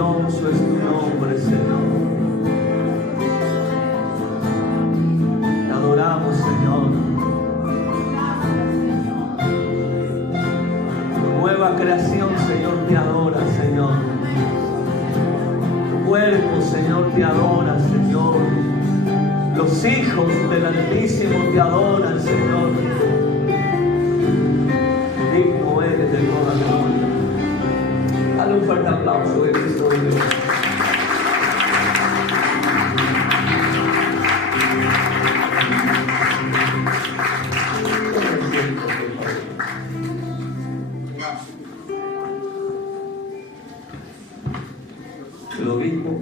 Maravilloso es tu nombre, Señor. Te adoramos, Señor. Tu nueva creación, Señor, te adora, Señor. Tu cuerpo, Señor, te adora, Señor. Los hijos del Altísimo te adoran, Señor. Digno eres de toda gloria. Dale un fuerte aplauso de Cristo de Dios. El obispo,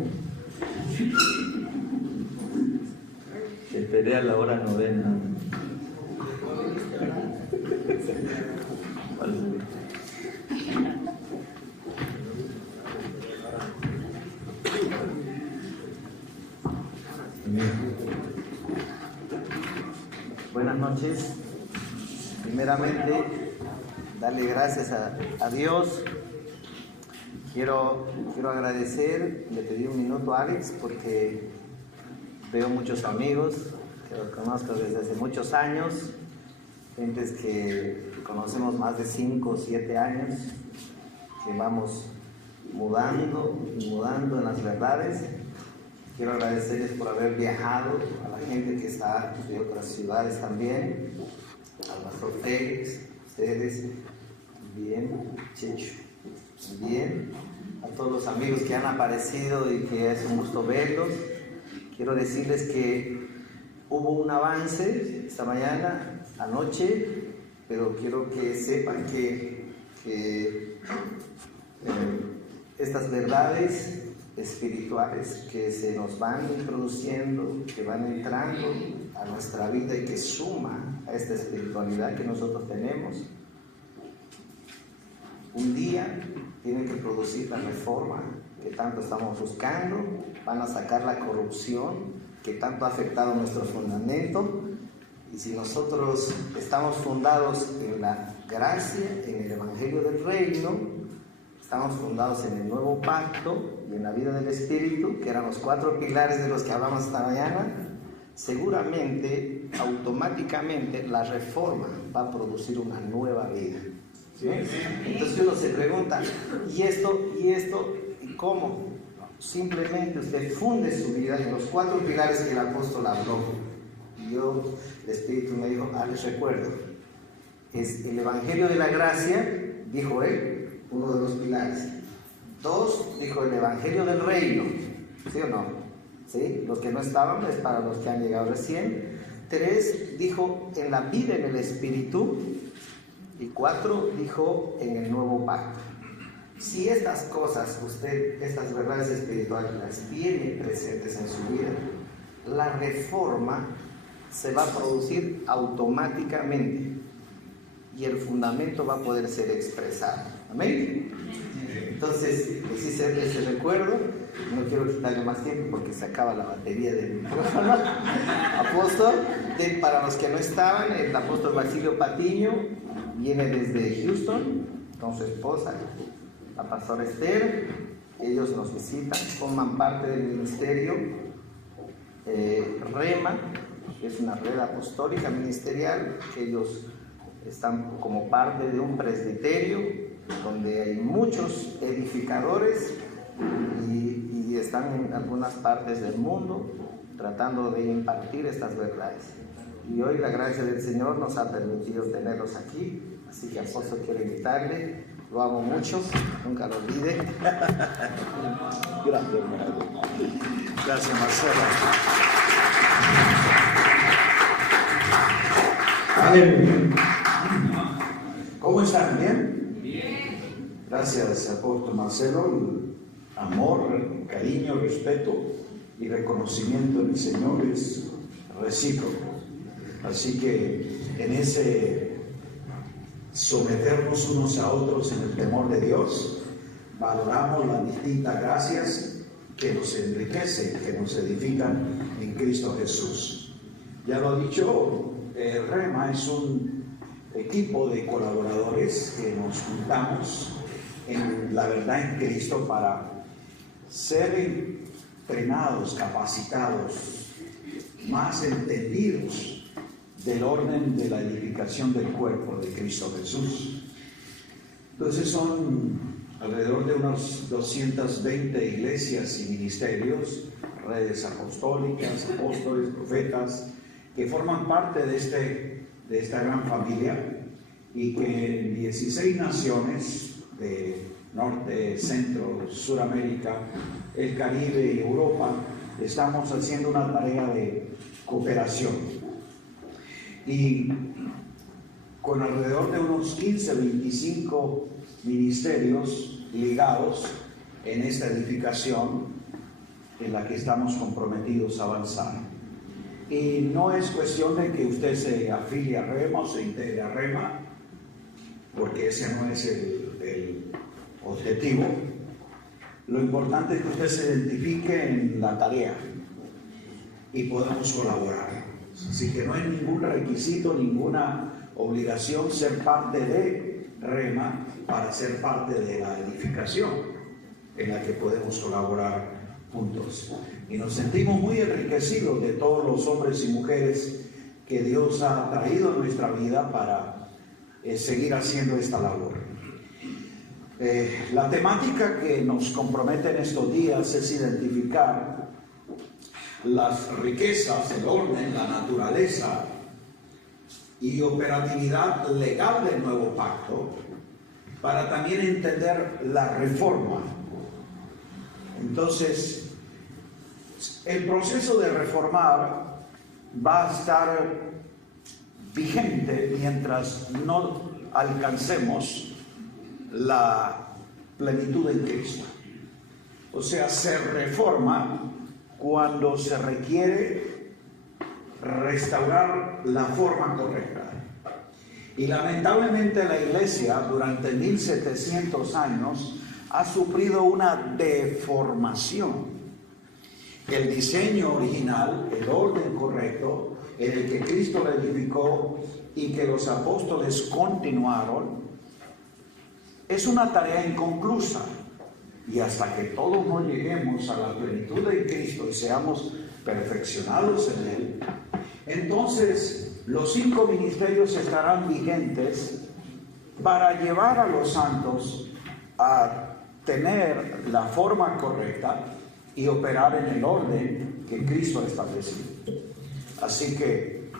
esperé a la hora novena. Buenas noches. Primeramente, darle gracias a Dios. Quiero agradecer, le pedí un minuto a Alex porque veo muchos amigos que los conozco desde hace muchos años, gentes que conocemos más de 5 o 7 años, que vamos mudando en las verdades. Quiero agradecerles por haber viajado, a la gente que está de otras ciudades también, al pastor Félix, ustedes, bien, Checho, bien, a todos los amigos que han aparecido y que es un gusto verlos. Quiero decirles que hubo un avance esta mañana, anoche, pero quiero que sepan que estas verdades espirituales que se nos van introduciendo, que van entrando a nuestra vida y que suman a esta espiritualidad que nosotros tenemos, un día tienen que producir la reforma que tanto estamos buscando, van a sacar la corrupción que tanto ha afectado nuestro fundamento. Y si nosotros estamos fundados en la gracia, en el Evangelio del Reino, estamos fundados en el nuevo pacto y en la vida del Espíritu, que eran los 4 pilares de los que hablamos esta mañana, seguramente, automáticamente, la reforma va a producir una nueva vida. ¿Sí? Entonces uno se pregunta, ¿y esto? ¿Y cómo? Simplemente usted funde su vida en los 4 pilares que el apóstol habló. Y yo, el Espíritu me dijo, les recuerdo, es el Evangelio de la Gracia, dijo él, uno de los pilares. 2, dijo el Evangelio del Reino, ¿sí o no? ¿Sí? Los que no estaban es para los que han llegado recién. 3, dijo en la vida en el Espíritu. Y 4, dijo en el nuevo pacto. Si estas cosas, usted, estas verdades espirituales las tiene presentes en su vida, la reforma se va a producir automáticamente y el fundamento va a poder ser expresado. ¿Amén? Entonces, les hice ese recuerdo. No quiero quitarle más tiempo porque se acaba la batería del micrófono. Apóstol, para los que no estaban, el apóstol Basilio Patiño viene desde Houston con su esposa, la pastora Esther. Ellos nos visitan, forman parte del ministerio Rema, que es una red apostólica ministerial, que ellos están como parte de un presbiterio donde hay muchos edificadores y están en algunas partes del mundo tratando de impartir estas verdades. Y hoy la gracia del Señor nos ha permitido tenerlos aquí, así que apóstol, quiero invitarle, lo amo mucho, nunca lo olvide. Gracias, hermano. Gracias, Marcela. Aleluya. ¿Cómo están? ¿Bien? Bien. Gracias, apóstol Marcelo. Amor, cariño, respeto y reconocimiento del Señor es recíproco. Así que en ese someternos unos a otros en el temor de Dios, valoramos las distintas gracias que nos enriquecen, que nos edifican en Cristo Jesús. Ya lo ha dicho, Rema es un equipo de colaboradores que nos juntamos en la verdad en Cristo para ser entrenados, capacitados, más entendidos del orden de la edificación del cuerpo de Cristo Jesús. Entonces son alrededor de unos 220 iglesias y ministerios, redes apostólicas, apóstoles, profetas, que forman parte de esta gran familia, y que en 16 naciones de Norte, Centro, Suramérica, el Caribe y Europa estamos haciendo una tarea de cooperación. Y con alrededor de unos 15, 25 ministerios ligados en esta edificación en la que estamos comprometidos a avanzar. Y no es cuestión de que usted se afilie a Rema o se integre a Rema, porque ese no es el objetivo. Lo importante es que usted se identifique en la tarea y podamos colaborar. Así que no hay ningún requisito, ninguna obligación ser parte de Rema para ser parte de la edificación en la que podemos colaborar juntos. Y nos sentimos muy enriquecidos de todos los hombres y mujeres que Dios ha traído en nuestra vida para seguir haciendo esta labor. La temática que nos compromete en estos días es identificar las riquezas, el orden, la naturaleza y operatividad legal del nuevo pacto, para también entender la reforma. Entonces, el proceso de reformar va a estar vigente mientras no alcancemos la plenitud en Cristo. O sea, se reforma cuando se requiere restaurar la forma correcta. Y lamentablemente la iglesia durante 1700 años ha sufrido una deformación. El diseño original, el orden correcto en el que Cristo la edificó y que los apóstoles continuaron, es una tarea inconclusa. Y hasta que todos no lleguemos a la plenitud de Cristo y seamos perfeccionados en Él, entonces los 5 ministerios estarán vigentes para llevar a los santos a tener la forma correcta y operar en el orden que Cristo ha establecido. Así que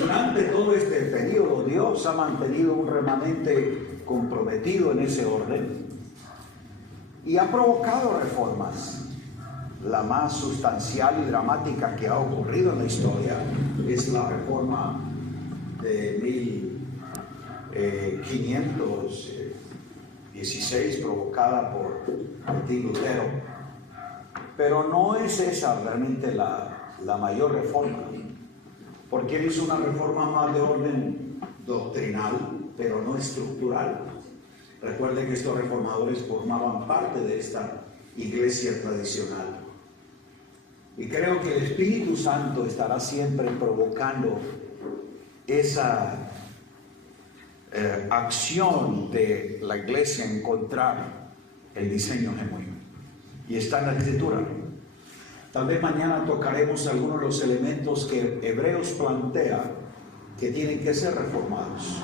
durante todo este periodo Dios ha mantenido un remanente comprometido en ese orden y ha provocado reformas. La más sustancial y dramática que ha ocurrido en la historia es la reforma de 1516 provocada por Martín Lutero. Pero no es esa realmente la mayor reforma, porque él hizo una reforma más de orden doctrinal, pero no estructural. Recuerden que estos reformadores formaban parte de esta iglesia tradicional. Y creo que el Espíritu Santo estará siempre provocando esa acción de la iglesia en encontrar el diseño genuino. Y está en la Escritura. Tal vez mañana tocaremos algunos de los elementos que Hebreos plantea que tienen que ser reformados.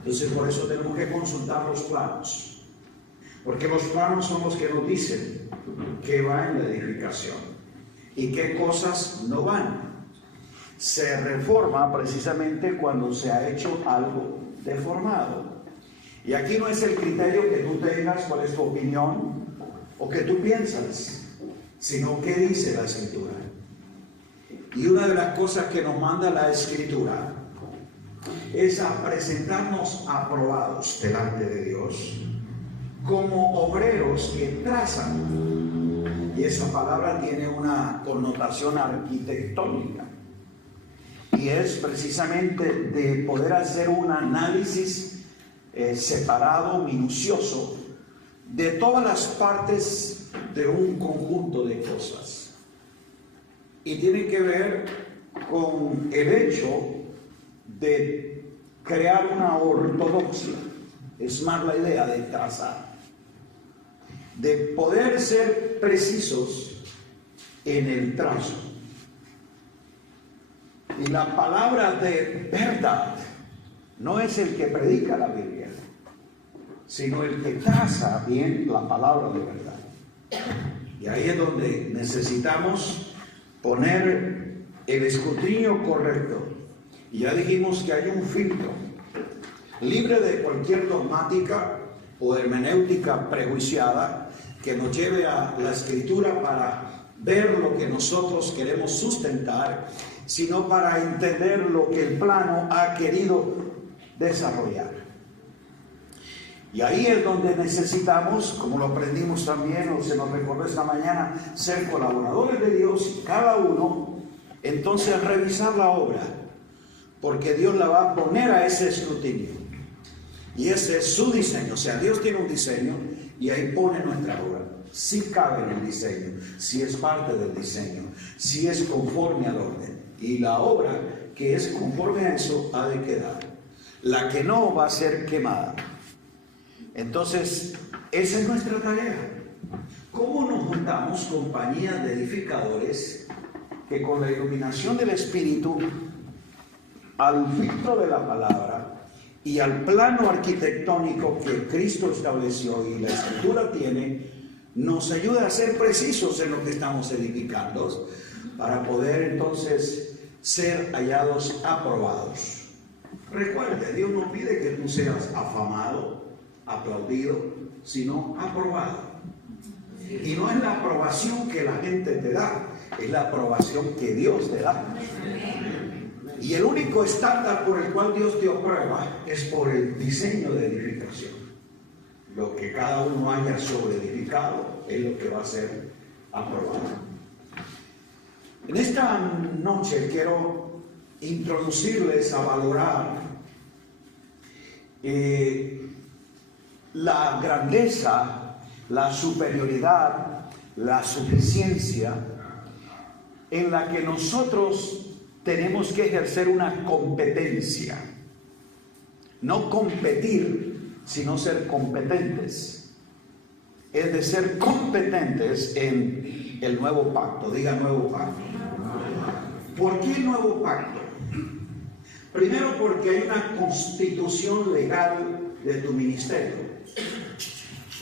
Entonces por eso tenemos que consultar los planos, porque los planos son los que nos dicen qué va en la edificación y qué cosas no van. Se reforma precisamente cuando se ha hecho algo deformado. Y aquí no es el criterio que tú tengas, cuál es tu opinión o que tú piensas, sino qué dice la Escritura. Y una de las cosas que nos manda la Escritura es a presentarnos aprobados delante de Dios como obreros que trazan, y esa palabra tiene una connotación arquitectónica, y es precisamente de poder hacer un análisis separado, minucioso, de todas las partes de un conjunto de cosas, y tiene que ver con el hecho de crear una ortodoxia. Es más la idea de trazar. de poder ser precisos en el trazo. Y la palabra de verdad no es el que predica la Biblia, sino el que traza bien la palabra de verdad. Y ahí es donde necesitamos poner el escrutinio correcto. Y ya dijimos que hay un filtro libre de cualquier dogmática o hermenéutica prejuiciada que nos lleve a la Escritura para ver lo que nosotros queremos sustentar, sino para entender lo que el plano ha querido desarrollar. Y ahí es donde necesitamos, como lo aprendimos también, o se nos recordó esta mañana, ser colaboradores de Dios, cada uno, entonces revisar la obra, porque Dios la va a poner a ese escrutinio. Y ese es su diseño, o sea, Dios tiene un diseño y ahí pone nuestra obra. Si cabe en el diseño, si es parte del diseño, si es conforme al orden. Y la obra que es conforme a eso ha de quedar. La que no va a ser quemada. Entonces, esa es nuestra tarea. ¿Cómo nos juntamos compañías de edificadores que con la iluminación del Espíritu, al filtro de la palabra y al plano arquitectónico que Cristo estableció y la Escritura tiene, nos ayuda a ser precisos en lo que estamos edificando para poder entonces ser hallados aprobados? Recuerde, Dios no pide que tú seas afamado, aplaudido, sino aprobado. Y no es la aprobación que la gente te da, es la aprobación que Dios te da. Y el único estándar por el cual Dios te aprueba es por el diseño de edificación. Lo que cada uno haya sobreedificado es lo que va a ser aprobado. En esta noche quiero introducirles a valorar la grandeza, la superioridad, la suficiencia en la que nosotros tenemos que ejercer una competencia. No competir, sino ser competentes. Es de ser competentes en el nuevo pacto. Diga nuevo pacto. ¿Por qué el nuevo pacto? Primero porque hay una constitución legal de tu ministerio.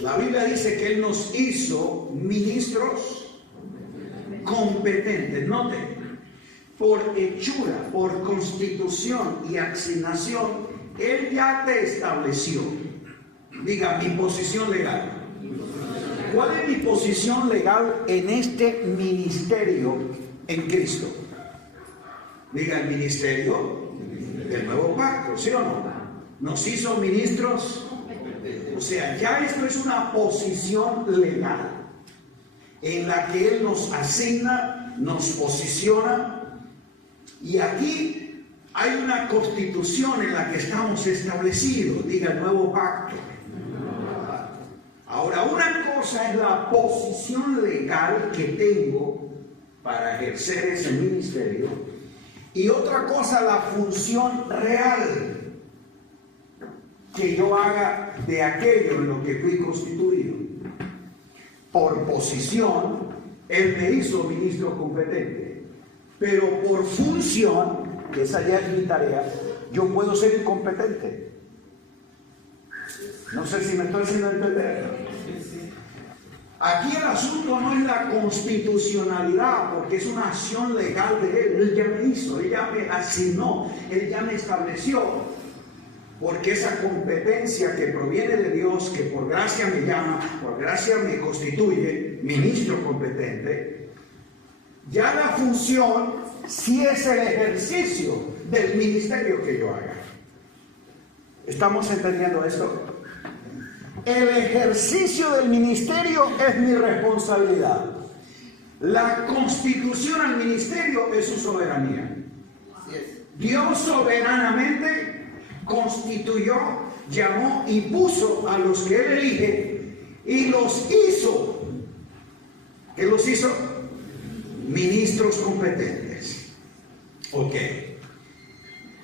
La Biblia dice que Él nos hizo ministros competentes. Note, por hechura, por constitución y asignación, Él ya te estableció. Diga, mi posición legal. ¿Cuál es mi posición legal en este ministerio en Cristo? Diga, el ministerio del nuevo pacto, ¿sí o no? Nos hizo ministros. O sea, ya esto es una posición legal en la que Él nos asigna, nos posiciona. Y aquí hay una constitución en la que estamos establecidos. Diga, el nuevo pacto. Ahora, una cosa es la posición legal que tengo para ejercer ese ministerio, y otra cosa la función real que yo haga de aquello en lo que fui constituido. Por posición, Él me hizo ministro competente, pero por función, que esa ya es mi tarea, yo puedo ser incompetente. No sé si me estoy haciendo entender. Aquí el asunto no es la constitucionalidad, porque es una acción legal de Él. Él ya me hizo, Él ya me asignó, Él ya me estableció. Porque esa competencia que proviene de Dios, que por gracia me llama, por gracia me constituye ministro competente, ya la función sí es el ejercicio del ministerio que yo haga. ¿Estamos entendiendo esto? El ejercicio del ministerio es mi responsabilidad. La constitución al ministerio es su soberanía. Dios soberanamente constituyó, llamó y puso a los que Él elige y los hizo. ¿Qué los hizo? Ministros competentes. Ok.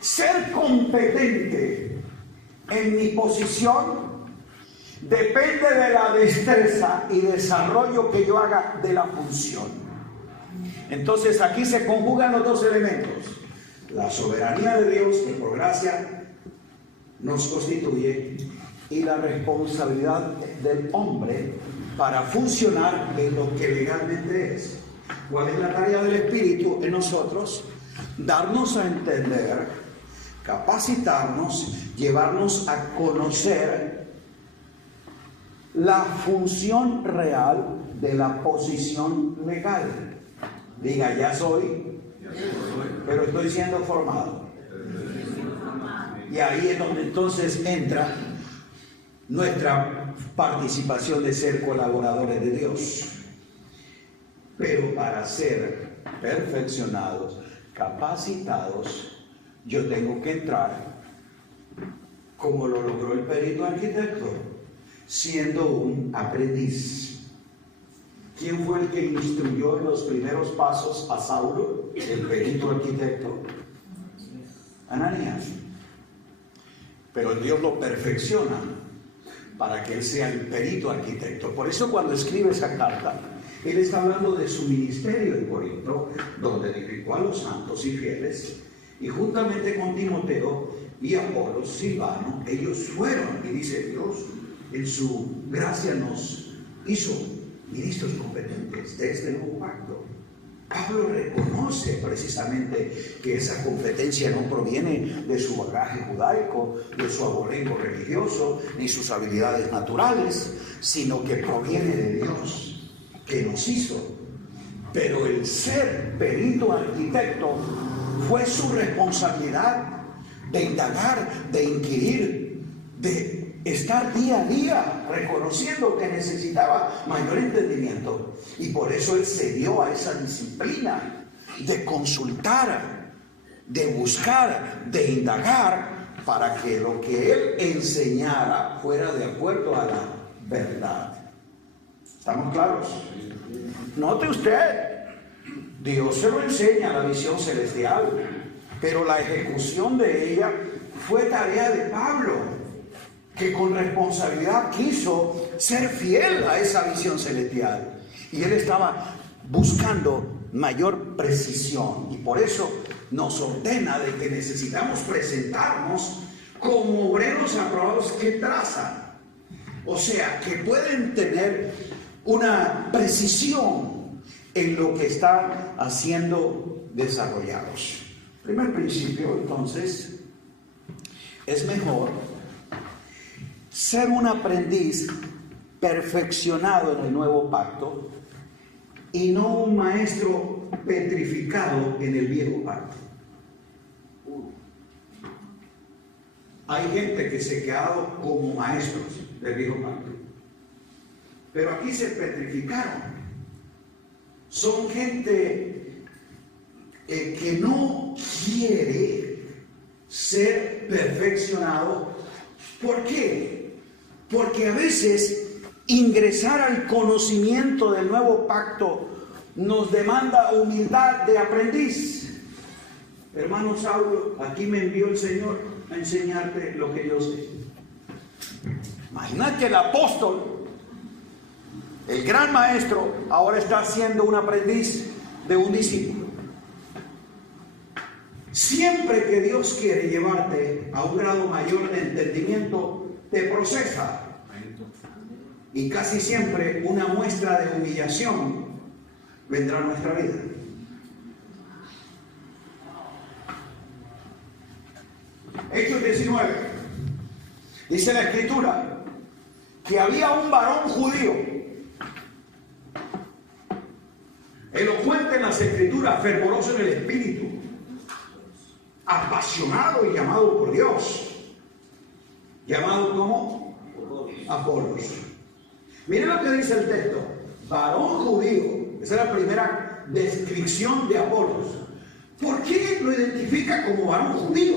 Ser competente en mi posición depende de la destreza y desarrollo que yo haga de la función. Entonces aquí se conjugan los dos elementos: la soberanía de Dios, que por gracia nos constituye, y la responsabilidad del hombre para funcionar en lo que legalmente es. ¿Cuál es la tarea del Espíritu en nosotros? Darnos a entender, capacitarnos, llevarnos a conocer la función real de la posición legal. Diga, ya soy, pero estoy siendo formado. Y ahí es donde entonces entra nuestra participación de ser colaboradores de Dios. Pero para ser perfeccionados, capacitados, yo tengo que entrar como lo logró el perito arquitecto, siendo un aprendiz. ¿Quién fue el que instruyó en los primeros pasos a Saulo, el perito arquitecto? Ananías. Pero Dios lo perfecciona para que él sea el perito arquitecto. Por eso cuando escribe esa carta, él está hablando de su ministerio en Corinto, donde edificó a los santos y fieles, y juntamente con Timoteo y Apolos, Silvano, ellos fueron, y dice Dios, en su gracia nos hizo ministros competentes de este nuevo pacto. Pablo reconoce precisamente que esa competencia no proviene de su bagaje judaico, de su abolengo religioso, ni sus habilidades naturales, sino que proviene de Dios, que nos hizo. Pero el ser perito arquitecto fue su responsabilidad de indagar, de inquirir, de estar día a día reconociendo que necesitaba mayor entendimiento. Y por eso él se dio a esa disciplina de consultar, de buscar, de indagar, para que lo que él enseñara fuera de acuerdo a la verdad. ¿Estamos claros? Note usted, Dios se lo enseña, la visión celestial, pero la ejecución de ella fue tarea de Pablo, que con responsabilidad quiso ser fiel a esa visión celestial. Y él estaba buscando mayor precisión, y por eso nos ordena de que necesitamos presentarnos como obreros aprobados que trazan, o sea, que pueden tener una precisión en lo que están haciendo desarrollados. Primer principio, entonces, es mejor ser un aprendiz perfeccionado en el nuevo pacto y no un maestro petrificado en el viejo pacto. Hay gente que se ha quedado como maestros del viejo pacto, pero aquí se petrificaron. Son gente que no quiere ser perfeccionado. ¿Por qué? Porque a veces ingresar al conocimiento del nuevo pacto nos demanda humildad de aprendiz. Hermano Saulo, aquí me envió el Señor a enseñarte lo que yo sé. Imagina que el apóstol, el gran maestro, ahora está siendo un aprendiz de un discípulo. Siempre que Dios quiere llevarte a un grado mayor de entendimiento, te procesa. Y casi siempre una muestra de humillación vendrá a nuestra vida. Hechos 19. Dice la Escritura que había un varón judío, elocuente en las Escrituras, fervoroso en el Espíritu, apasionado y llamado por Dios. ¿Llamado como? Apolos. Miren lo que dice el texto. Varón judío. Esa es la primera descripción de Apolos. ¿Por qué lo identifica como varón judío?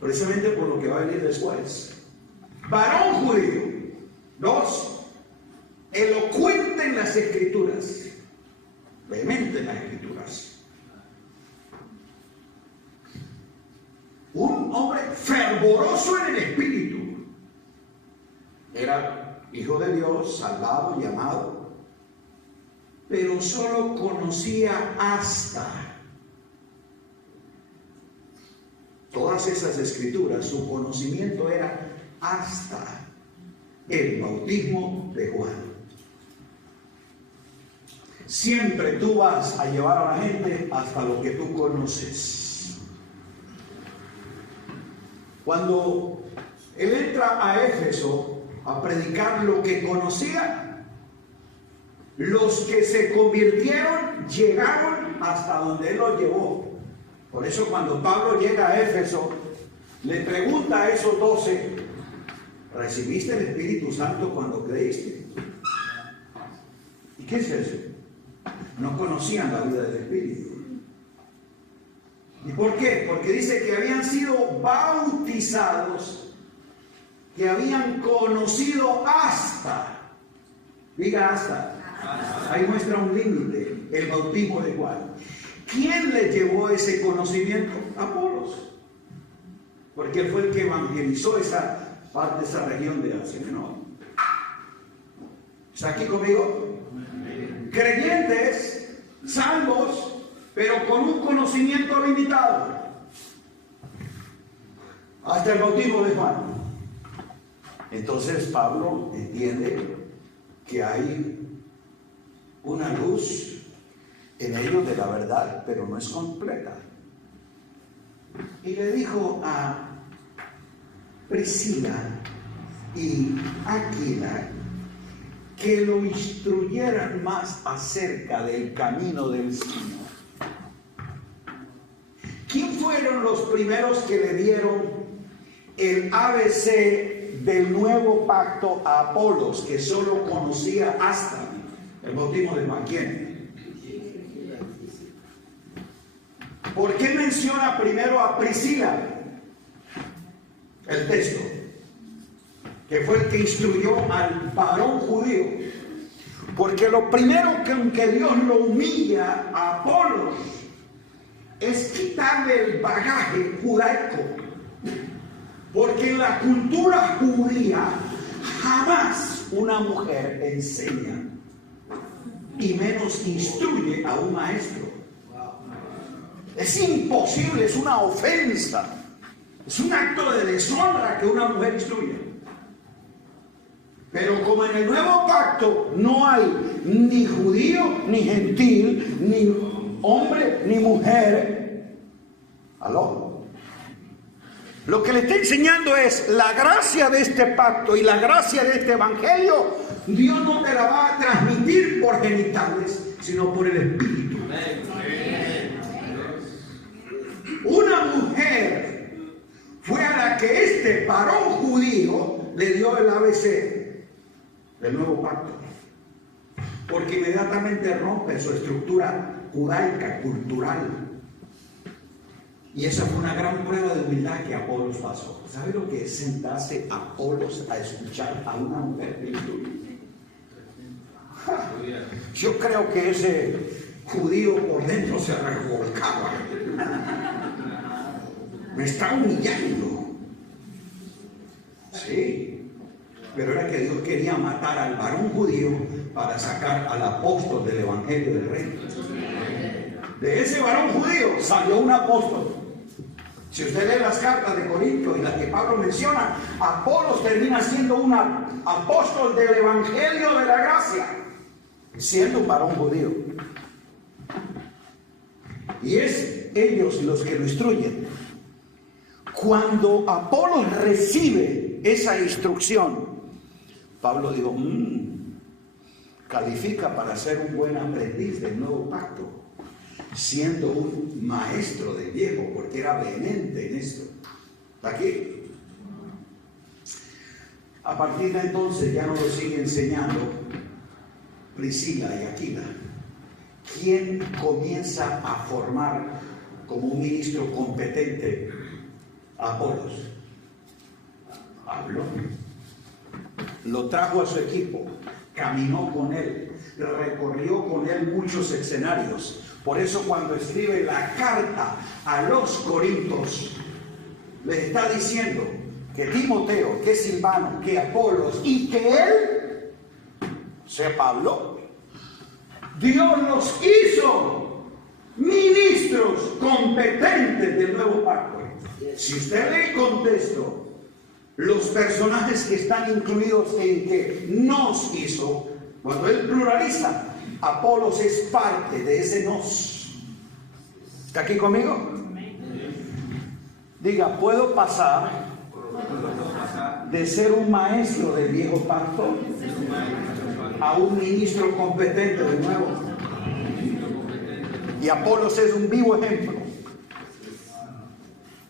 Precisamente por lo que va a venir después. Varón judío. 2. Elocuente en las Escrituras. Vehemente en las Escrituras. Un hombre fervoroso en el Espíritu. era hijo de Dios, salvado, llamado, pero solo conocía hasta todas esas escrituras. Su conocimiento era hasta el bautismo de Juan. Siempre tú vas a llevar a la gente hasta lo que tú conoces. Cuando él entra a Éfeso a predicar lo que conocía, los que se convirtieron llegaron hasta donde él los llevó. Por eso cuando Pablo llega a Éfeso, le pregunta a esos 12, ¿recibiste el Espíritu Santo cuando creíste? ¿Y qué es eso? No conocían la vida del Espíritu. ¿Y por qué? Porque dice que habían sido bautizados, que habían conocido hasta, diga hasta, ahí muestra un límite, el bautismo de Juan. ¿Quién le llevó ese conocimiento? Apolos. Porque él fue el que evangelizó esa parte, esa región de Asia. ¿No? ¿Está aquí conmigo? Creyentes, salvos, pero con un conocimiento limitado. Hasta el bautismo de Juan. Entonces Pablo entiende que hay una luz en ellos de la verdad, pero no es completa. Y le dijo a Priscila y Aquila que lo instruyeran más acerca del camino del Señor. ¿Quién fueron los primeros que le dieron el ABC del nuevo pacto a Apolos, que solo conocía hasta el bautismo de Juan? ¿Quién? ¿Por qué menciona primero a Priscila? El texto, que fue el que instruyó al varón judío. Porque lo primero que Dios lo humilla a Apolos es quitarle el bagaje judaico. Porque en la cultura judía jamás una mujer enseña y menos instruye a un maestro. Es imposible, es una ofensa, es un acto de deshonra que una mujer instruya. Pero como en el nuevo pacto no hay ni judío ni gentil, ni hombre ni mujer, ¿aló? Lo que le está enseñando es la gracia de este pacto y la gracia de este evangelio. Dios no te la va a transmitir por genitales, sino por el Espíritu. Una mujer fue a la que este varón judío le dio el ABC del nuevo pacto, porque inmediatamente rompe su estructura judaica, cultural. Y esa fue una gran prueba de humildad que Apolos pasó. ¿Sabe lo que es sentarse a Apolos a escuchar a una mujer que instruye? Yo creo que ese judío por dentro se revolcaba. Me está humillando. Sí, pero era que Dios quería matar al varón judío para sacar al apóstol del evangelio del reino. De ese varón judío salió un apóstol. Si usted lee las cartas de Corinto y las que Pablo menciona, Apolos termina siendo un apóstol del evangelio de la gracia, siendo un varón judío. Y es ellos los que lo instruyen. Cuando Apolos recibe esa instrucción, Pablo dijo, califica para ser un buen aprendiz del nuevo pacto, siendo un maestro del viejo, porque era vehemente en esto. Aquí, a partir de entonces ya no lo sigue enseñando Priscila y Aquila. ¿Quién comienza a formar como un ministro competente a Apolos? Pablo. Lo trajo a su equipo, caminó con él, recorrió con él muchos escenarios. Por eso cuando escribe la carta a los Corintios, les está diciendo, que Timoteo, que Silvano, que Apolos y que él, o sea, Pablo, Dios los hizo ministros competentes del nuevo pacto. Si usted lee el contexto, los personajes que están incluidos en que nos hizo, cuando él pluraliza, Apolos es parte de ese nos. ¿Está aquí conmigo? Diga, ¿puedo pasar de ser un maestro del viejo pacto a un ministro competente del nuevo? Y Apolos es un vivo ejemplo.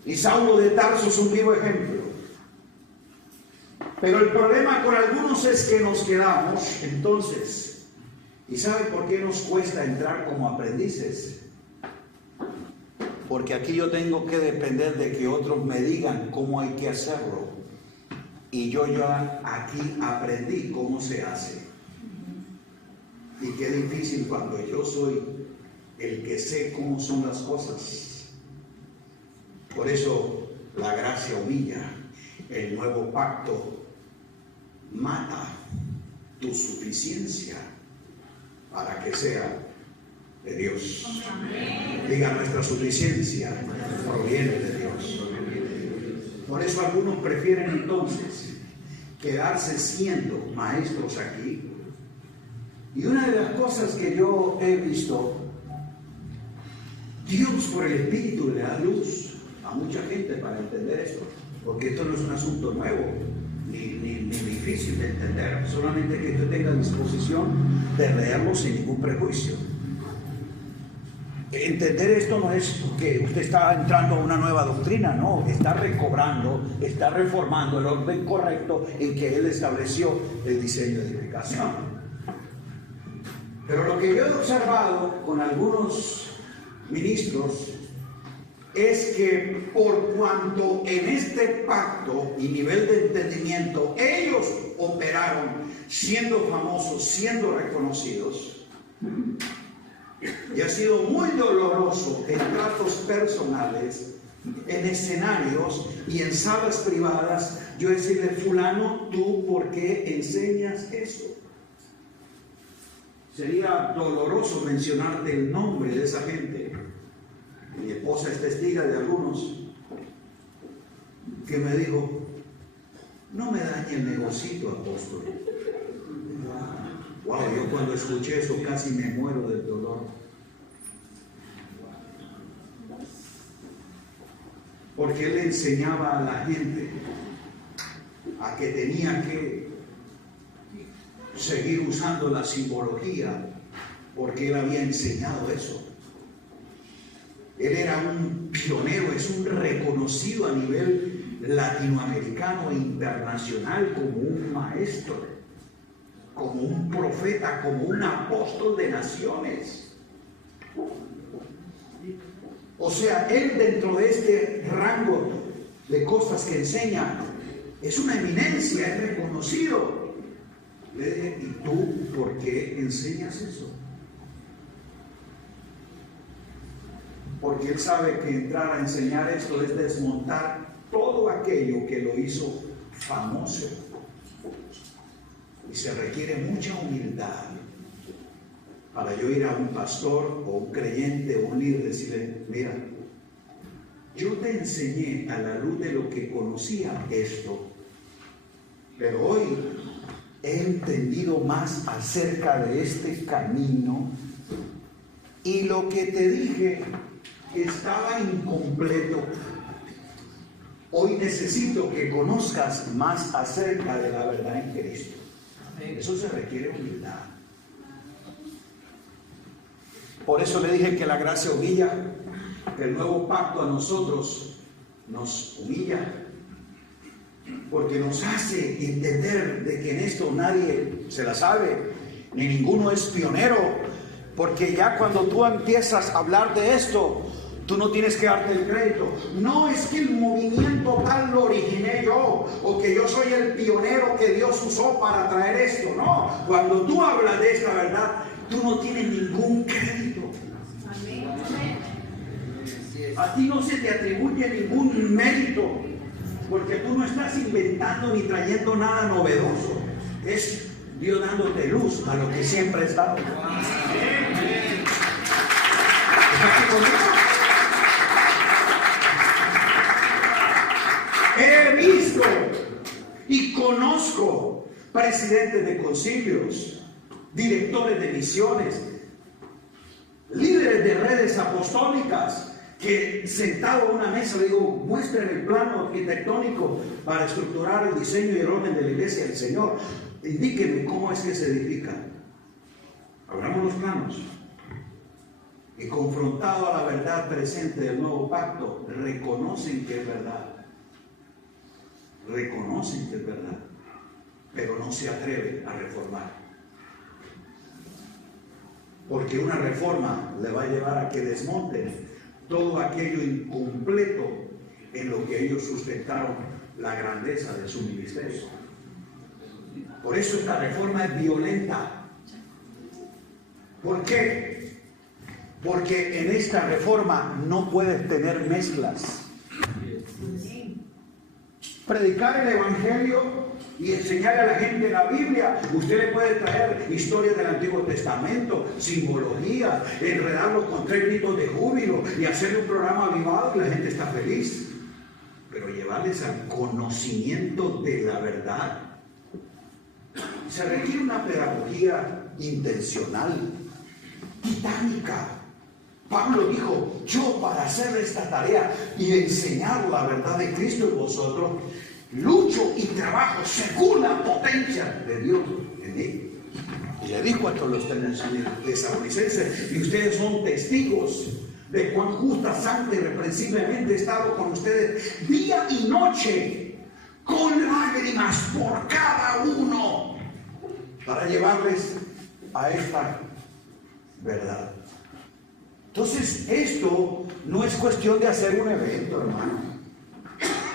Y Saulo de Tarso es un vivo ejemplo. Pero el problema con algunos es que nos quedamos entonces. ¿Y sabe por qué nos cuesta entrar como aprendices? Porque aquí yo tengo que depender de que otros me digan cómo hay que hacerlo. Y yo ya aquí aprendí cómo se hace. Y qué difícil cuando yo soy el que sé cómo son las cosas. Por eso la gracia humilla. El nuevo pacto mata tu suficiencia para que sea de Dios. Diga, nuestra suficiencia proviene de Dios. Por eso algunos prefieren entonces quedarse siendo maestros aquí. Y una de las cosas que yo he visto, Dios por el Espíritu le da luz a mucha gente para entender esto, porque esto no es un asunto nuevo ni difícil de entender, solamente que usted tenga disposición de leerlo sin ningún prejuicio. Entender esto no es que usted está entrando a una nueva doctrina, no, está recobrando, está reformando el orden correcto en que Él estableció el diseño de edificación. Pero lo que yo he observado con algunos ministros es que por cuanto en este pacto y nivel de entendimiento ellos operaron siendo famosos, siendo reconocidos, y ha sido muy doloroso en tratos personales, en escenarios y en salas privadas, yo decirle, fulano, ¿tú por qué enseñas eso? Sería doloroso mencionarte el nombre de esa gente. Mi esposa es testiga de algunos que me dijo, no me dañe el negocito, apóstol. Wow, yo cuando escuché eso casi me muero del dolor. Porque él enseñaba a la gente a que tenía que seguir usando la simbología, porque él había enseñado eso. Él era un pionero, es un reconocido a nivel latinoamericano e internacional como un maestro, como un profeta, como un apóstol de naciones. O sea, él dentro de este rango de cosas que enseña, es una eminencia, es reconocido. Le dije, ¿y tú por qué enseñas eso? Porque él sabe que entrar a enseñar esto es desmontar todo aquello que lo hizo famoso. Y se requiere mucha humildad para yo ir a un pastor o un creyente o un líder y decirle, mira, yo te enseñé a la luz de lo que conocía esto, pero hoy he entendido más acerca de este camino y lo que te dije estaba incompleto. Hoy necesito que conozcas más acerca de la verdad en Cristo. Eso se requiere humildad. Por eso le dije que la gracia humilla, que el nuevo pacto a nosotros nos humilla, porque nos hace entender de que en esto nadie se la sabe, ni ninguno es pionero, porque ya cuando tú empiezas a hablar de esto, tú no tienes que darte el crédito. No es que el movimiento tal lo originé yo, o que yo soy el pionero que Dios usó para traer esto. No, cuando tú hablas de esta verdad, tú no tienes ningún crédito. A ti no se te atribuye ningún mérito. porque tú no estás inventando ni trayendo nada novedoso. Es Dios dándote luz a lo que siempre ha estado. ¿Está aquí conmigo? He visto y conozco presidentes de concilios, directores de misiones, líderes de redes apostólicas, que sentado a una mesa le digo, muestren el plano arquitectónico para estructurar el diseño y el orden de la iglesia del Señor. Indíquenme cómo es que se edifica. Abramos los planos. Y confrontado a la verdad presente del nuevo pacto, reconocen que es verdad. Reconocen que es verdad, pero no se atreven a reformar. Porque una reforma le va a llevar a que desmonten todo aquello incompleto en lo que ellos sustentaron la grandeza de su ministerio. Por eso esta reforma es violenta. ¿Por qué? Porque en esta reforma no puedes tener mezclas. Predicar el evangelio y enseñar a la gente la Biblia, usted le puede traer historias del Antiguo Testamento, simbología, enredarlos con 3 gritos de júbilo y hacerle un programa avivado y la gente está feliz. Pero llevarles al conocimiento de la verdad se requiere una pedagogía intencional, titánica. Pablo dijo, yo para hacer esta tarea y enseñar la verdad de Cristo en vosotros, lucho y trabajo según la potencia de Dios en mí. Y le dijo a todos los tesalonicenses, y ustedes son testigos de cuán justa, santa y reprensiblemente he estado con ustedes día y noche, con lágrimas por cada uno, para llevarles a esta verdad. Entonces, esto no es cuestión de hacer un evento, hermano.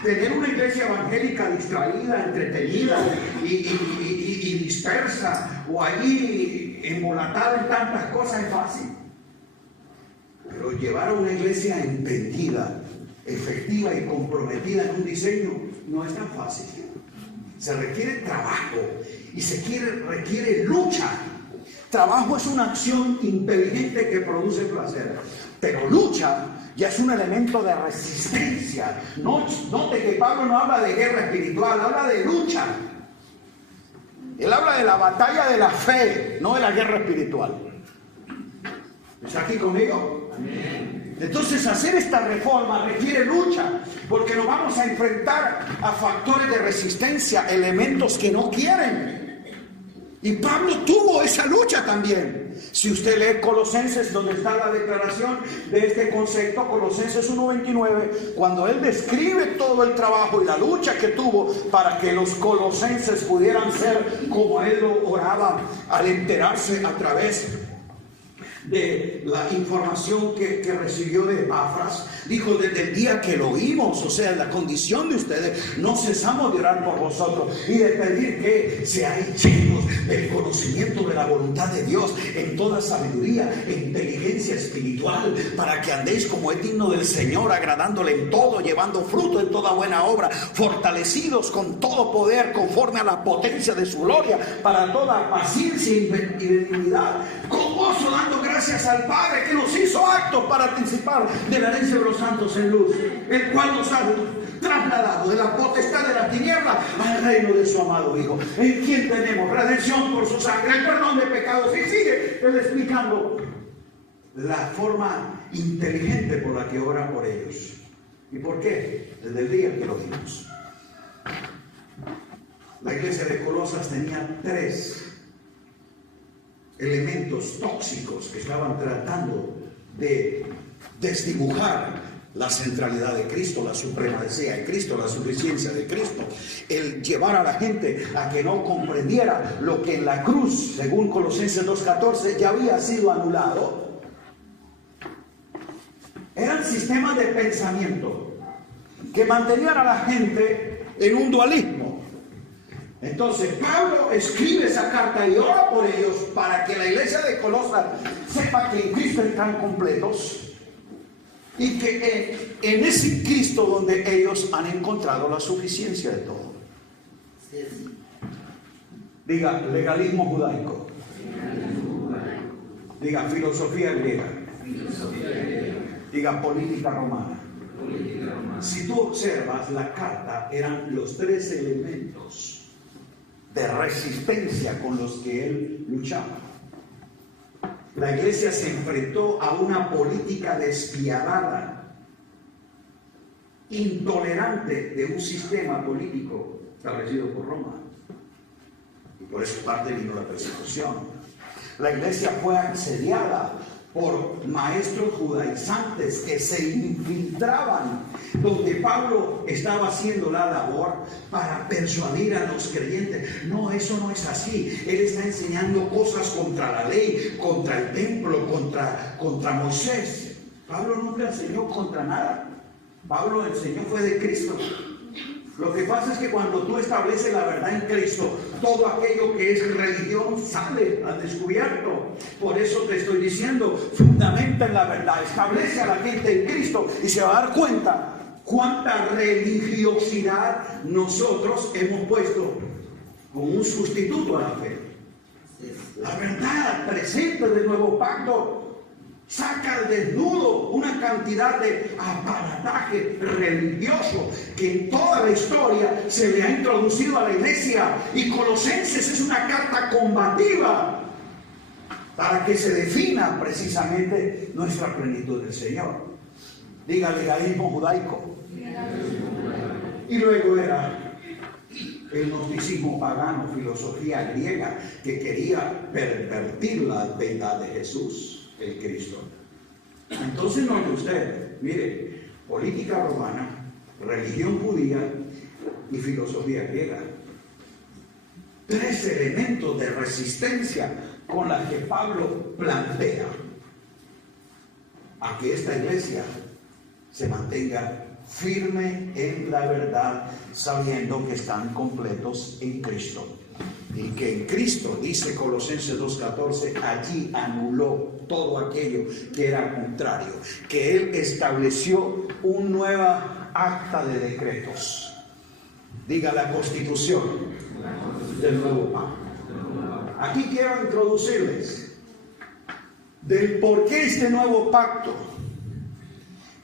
Tener una iglesia evangélica distraída, entretenida y dispersa, o allí embolatada en tantas cosas es fácil. Pero llevar a una iglesia entendida, efectiva y comprometida en un diseño no es tan fácil. Se requiere trabajo y requiere lucha. Trabajo es una acción inteligente que produce placer, pero lucha ya es un elemento de resistencia. Note que Pablo no habla de guerra espiritual, habla de lucha. Él habla de la batalla de la fe, no de la guerra espiritual. ¿Está aquí conmigo? Amén. Entonces, hacer esta reforma requiere lucha, porque nos vamos a enfrentar a factores de resistencia, elementos que no quieren. Y Pablo tuvo esa lucha también. Si usted lee Colosenses, donde está la declaración de este concepto, Colosenses 1:29, cuando él describe todo el trabajo y la lucha que tuvo para que los colosenses pudieran ser como él lo oraba al enterarse a través de la información que recibió de Epafras, dijo, desde el día que lo oímos, o sea, la condición de ustedes, no cesamos de orar por vosotros y de pedir que seáis llenos del conocimiento de la voluntad de Dios en toda sabiduría e inteligencia espiritual, para que andéis como es digno del Señor, agradándole en todo, llevando fruto en toda buena obra, fortalecidos con todo poder conforme a la potencia de su gloria, para toda paciencia y benignidad, con gozo dando gracias al Padre que nos hizo aptos para participar de la herencia de los santos en luz, el cual nos ha trasladado de la potestad de la tiniebla al reino de su amado Hijo, en quien tenemos redención por su sangre, el perdón de pecados. Y sigue él explicando la forma inteligente por la que ora por ellos. ¿Y por qué? Desde el día que lo vimos. La iglesia de Colosas tenía 3 elementos tóxicos que estaban tratando de desdibujar la centralidad de Cristo, la supremacía de Cristo, la suficiencia de Cristo, el llevar a la gente a que no comprendiera lo que en la cruz, según Colosenses 2:14, ya había sido anulado. Eran sistemas de pensamiento que mantenían a la gente en un dualismo. Entonces Pablo escribe esa carta y ora por ellos para que la iglesia de Colosas sepa que en Cristo están completos, Y que en ese Cristo donde ellos han encontrado la suficiencia de todo. Diga legalismo judaico. Diga filosofía griega. Diga política romana. Si tú observas la carta, eran los tres elementos de resistencia con los que él luchaba. La iglesia se enfrentó a una política despiadada, intolerante de un sistema político establecido por Roma. Y por esa parte vino la persecución. La iglesia fue asediada por maestros judaizantes que se infiltraban donde Pablo estaba haciendo la labor para persuadir a los creyentes. No, eso no es así. Él está enseñando cosas contra la ley, contra el templo, contra Moisés. Pablo nunca enseñó contra nada. Pablo enseñó fue de Cristo. Lo que pasa es que cuando tú estableces la verdad en Cristo, todo aquello que es religión sale al descubierto. Por eso te estoy diciendo, fundamenta en la verdad, establece a la gente en Cristo y se va a dar cuenta cuánta religiosidad nosotros hemos puesto como un sustituto a la fe. La verdad presente del nuevo pacto saca al desnudo una cantidad de aparataje religioso que en toda la historia se le ha introducido a la iglesia, y Colosenses es una carta combativa para que se defina precisamente nuestra plenitud del Señor. Diga legalismo judaico. Y luego era el gnosticismo pagano, filosofía griega que quería pervertir la deidad de Jesús, el Cristo. Entonces note usted, mire, política romana, religión judía y filosofía griega. Tres elementos de resistencia con las que Pablo plantea a que esta iglesia se mantenga firme en la verdad, sabiendo que están completos en Cristo. Y que en Cristo, dice Colosenses 2:14, allí anuló todo aquello que era contrario, que Él estableció una nueva acta de decretos. Diga la constitución del nuevo pacto. Aquí quiero introducirles del por qué este nuevo pacto,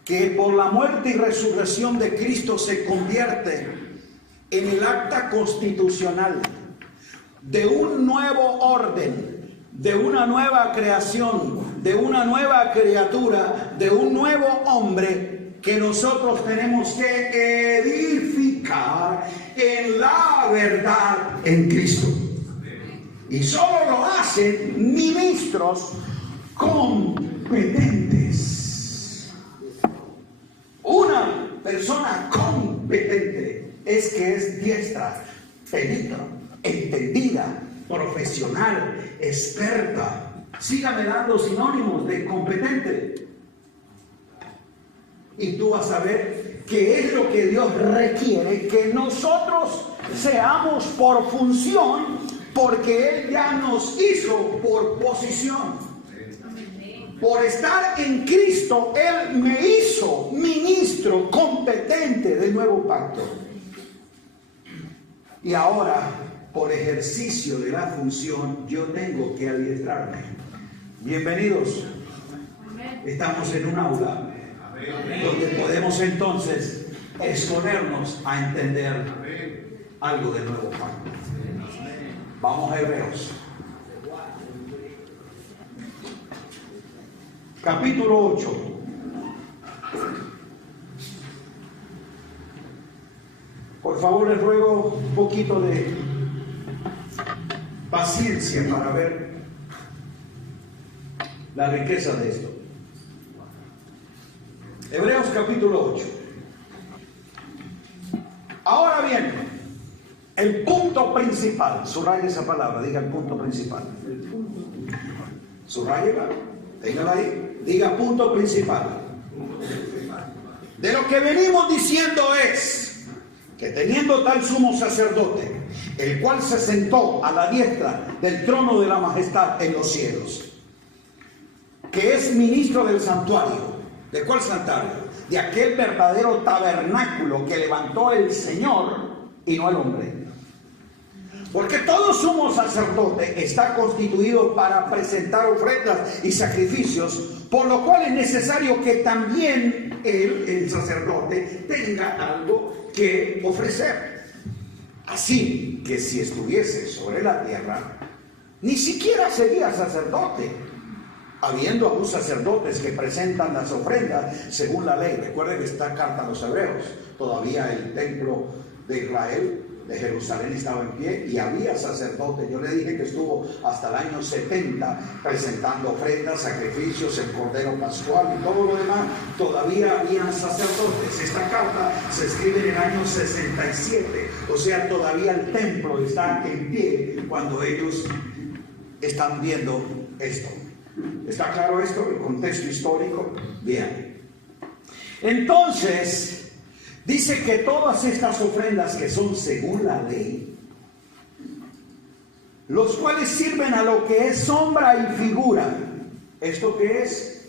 que por la muerte y resurrección de Cristo se convierte en el acta constitucional de un nuevo orden, de una nueva creación, de una nueva criatura, de un nuevo hombre que nosotros tenemos que edificar en la verdad en Cristo. Y solo lo hacen ministros competentes. Una persona competente es que es diestra, penetra, entendida, profesional, experta. Sígame dando sinónimos de competente. Y tú vas a ver qué es lo que Dios requiere que nosotros seamos por función, porque Él ya nos hizo por posición. Por estar en Cristo, Él me hizo ministro competente del nuevo pacto. Y ahora, por ejercicio de la función, yo tengo que adiestrarme. Bienvenidos. Estamos en un aula donde podemos entonces exponernos a entender algo del nuevo pacto. Vamos a Hebreos. Capítulo 8. Por favor, les ruego un poquito de paciencia para ver la riqueza de esto. Hebreos capítulo 8. Ahora bien, el punto principal, subraya esa palabra, diga el punto principal. Subrayela, téngala ahí. Diga punto principal. De lo que venimos diciendo es que teniendo tal sumo sacerdote, el cual se sentó a la diestra del trono de la majestad en los cielos, que es ministro del santuario, ¿De cuál santuario? De aquel verdadero tabernáculo que levantó el Señor y no el hombre. Porque todo sumo sacerdote está constituido para presentar ofrendas y sacrificios, por lo cual es necesario que también el sacerdote, tenga algo que ofrecer. Así que si estuviese sobre la tierra, ni siquiera sería sacerdote, habiendo aún sacerdotes que presentan las ofrendas según la ley. Recuerden que esta carta a los hebreos, todavía el templo de Israel, de Jerusalén, estaba en pie y había sacerdotes. Yo le dije que estuvo hasta el año 70 presentando ofrendas, sacrificios, el cordero pascual y todo lo demás. Todavía habían sacerdotes. Esta carta se escribe en el año 67, o sea, todavía el templo está en pie cuando ellos están viendo esto. ¿Está claro esto? El contexto histórico. Bien. Entonces dice que todas estas ofrendas que son según la ley, los cuales sirven a lo que es sombra y figura. ¿Esto qué es?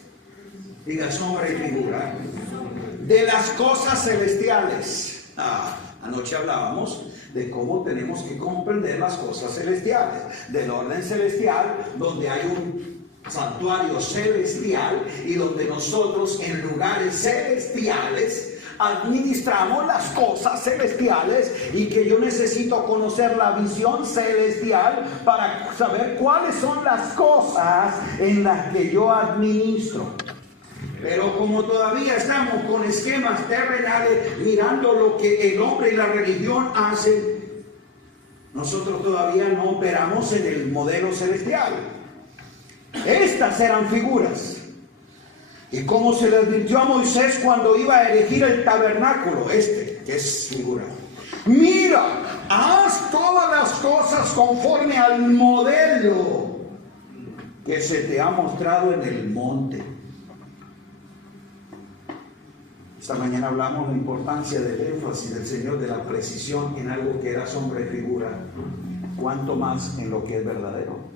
Diga, sombra y figura. De las cosas celestiales. Anoche hablábamos de cómo tenemos que comprender las cosas celestiales. Del orden celestial, donde hay un santuario celestial y donde nosotros en lugares celestiales administramos las cosas celestiales, y que yo necesito conocer la visión celestial para saber cuáles son las cosas en las que yo administro. Pero como todavía estamos con esquemas terrenales, mirando lo que el hombre y la religión hacen, nosotros todavía no operamos en el modelo celestial. Estas eran figuras. Y como se le advirtió a Moisés cuando iba a erigir el tabernáculo, que es figura. Mira, haz todas las cosas conforme al modelo que se te ha mostrado en el monte. Esta mañana hablamos de la importancia del énfasis del Señor, de la precisión en algo que era sombra y figura, cuanto más en lo que es verdadero.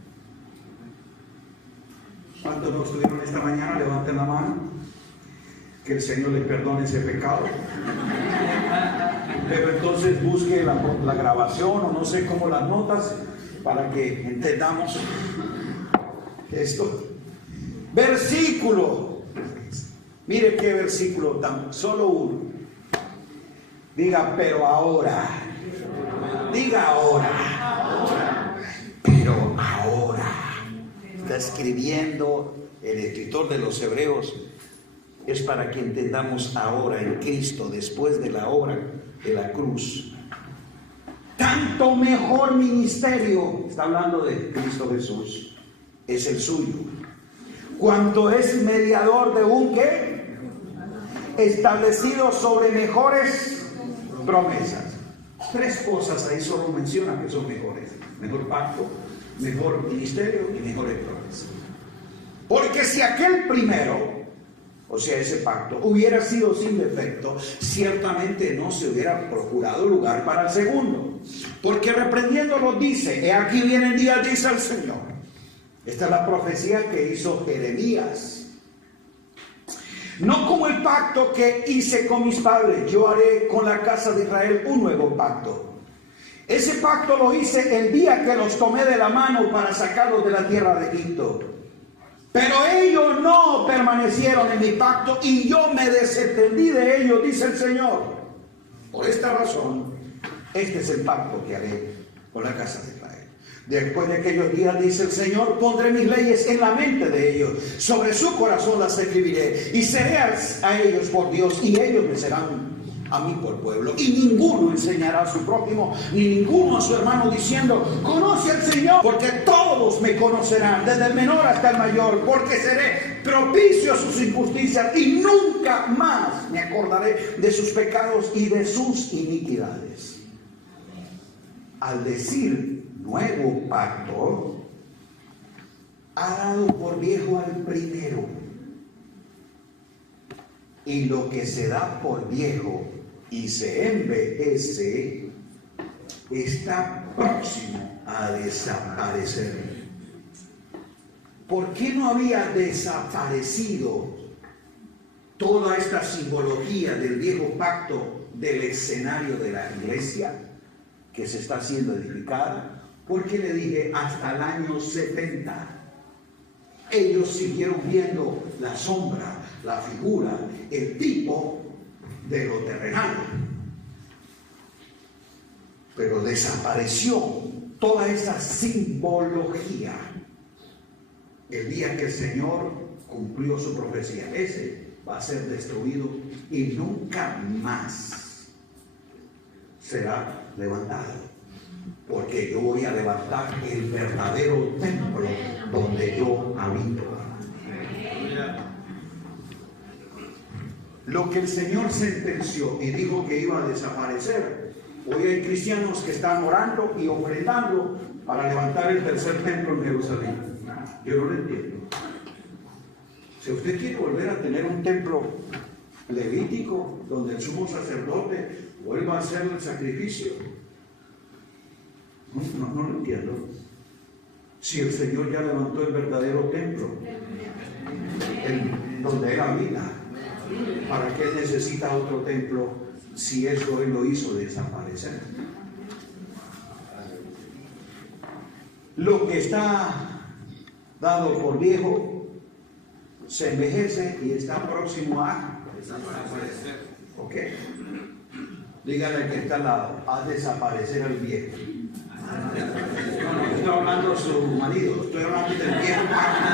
¿Cuántos no estuvieron esta mañana? Levanten la mano. Que el Señor les perdone ese pecado. Pero entonces busque la grabación, o no sé cómo, las notas, para que entendamos esto. Versículo. Mire qué versículo, solo uno. Diga, pero ahora. Diga ahora. Pero ahora. Está escribiendo el escritor de los Hebreos, es para que entendamos ahora en Cristo, después de la obra de la cruz. Tanto mejor ministerio, está hablando de Cristo Jesús, es el suyo. Cuanto es mediador de un ¿qué? Establecido sobre mejores promesas. Tres cosas ahí solo menciona que son mejores: mejor pacto, mejor ministerio y mejores promesas. Porque si aquel primero, o sea ese pacto, hubiera sido sin defecto, ciertamente no se hubiera procurado lugar para el segundo. Porque reprendiéndolo dice: he aquí vienen días, dice el Señor. Esta es la profecía que hizo Jeremías. No como el pacto que hice con mis padres, yo haré con la casa de Israel un nuevo pacto. Ese pacto lo hice el día que los tomé de la mano para sacarlos de la tierra de Egipto. Pero ellos no permanecieron en mi pacto y yo me desentendí de ellos, dice el Señor. Por esta razón, este es el pacto que haré con la casa de Israel. Después de aquellos días, dice el Señor, pondré mis leyes en la mente de ellos, sobre su corazón las escribiré, y seré a ellos por Dios, y ellos me serán a mí por pueblo. Y ninguno enseñará a su prójimo, ni ninguno a su hermano, diciendo: conoce al Señor, porque todos me conocerán, desde el menor hasta el mayor, porque seré propicio a sus injusticias, y nunca más me acordaré de sus pecados y de sus iniquidades. Al decir nuevo pacto, ha dado por viejo al primero, y lo que se da por viejo y se envejece está próximo a desaparecer. ¿Por qué no había desaparecido toda esta simbología del viejo pacto del escenario de la iglesia que se está siendo edificada, porque le dije hasta el año 70. Ellos siguieron viendo la sombra, la figura, el tipo de lo terrenal. Pero desapareció toda esa simbología el día que el Señor cumplió su profecía. Ese va a ser destruido y nunca más será levantado, porque yo voy a levantar el verdadero templo donde yo habito. Lo que el Señor sentenció y dijo que iba a desaparecer, hoy hay cristianos que están orando y ofrendando para levantar el tercer templo en Jerusalén. Yo no lo entiendo. Si usted quiere volver a tener un templo levítico donde el sumo sacerdote vuelva a hacer el sacrificio, no lo entiendo. Si el Señor ya levantó el verdadero templo, donde Él habita, ¿para qué necesita otro templo si eso Él lo hizo desaparecer? Lo que está dado por viejo se envejece y está próximo a desaparecer. ¿Ok? Dígale al que está al lado, a desaparecer al viejo. No estoy hablando de su marido, estoy hablando del viejo pacto.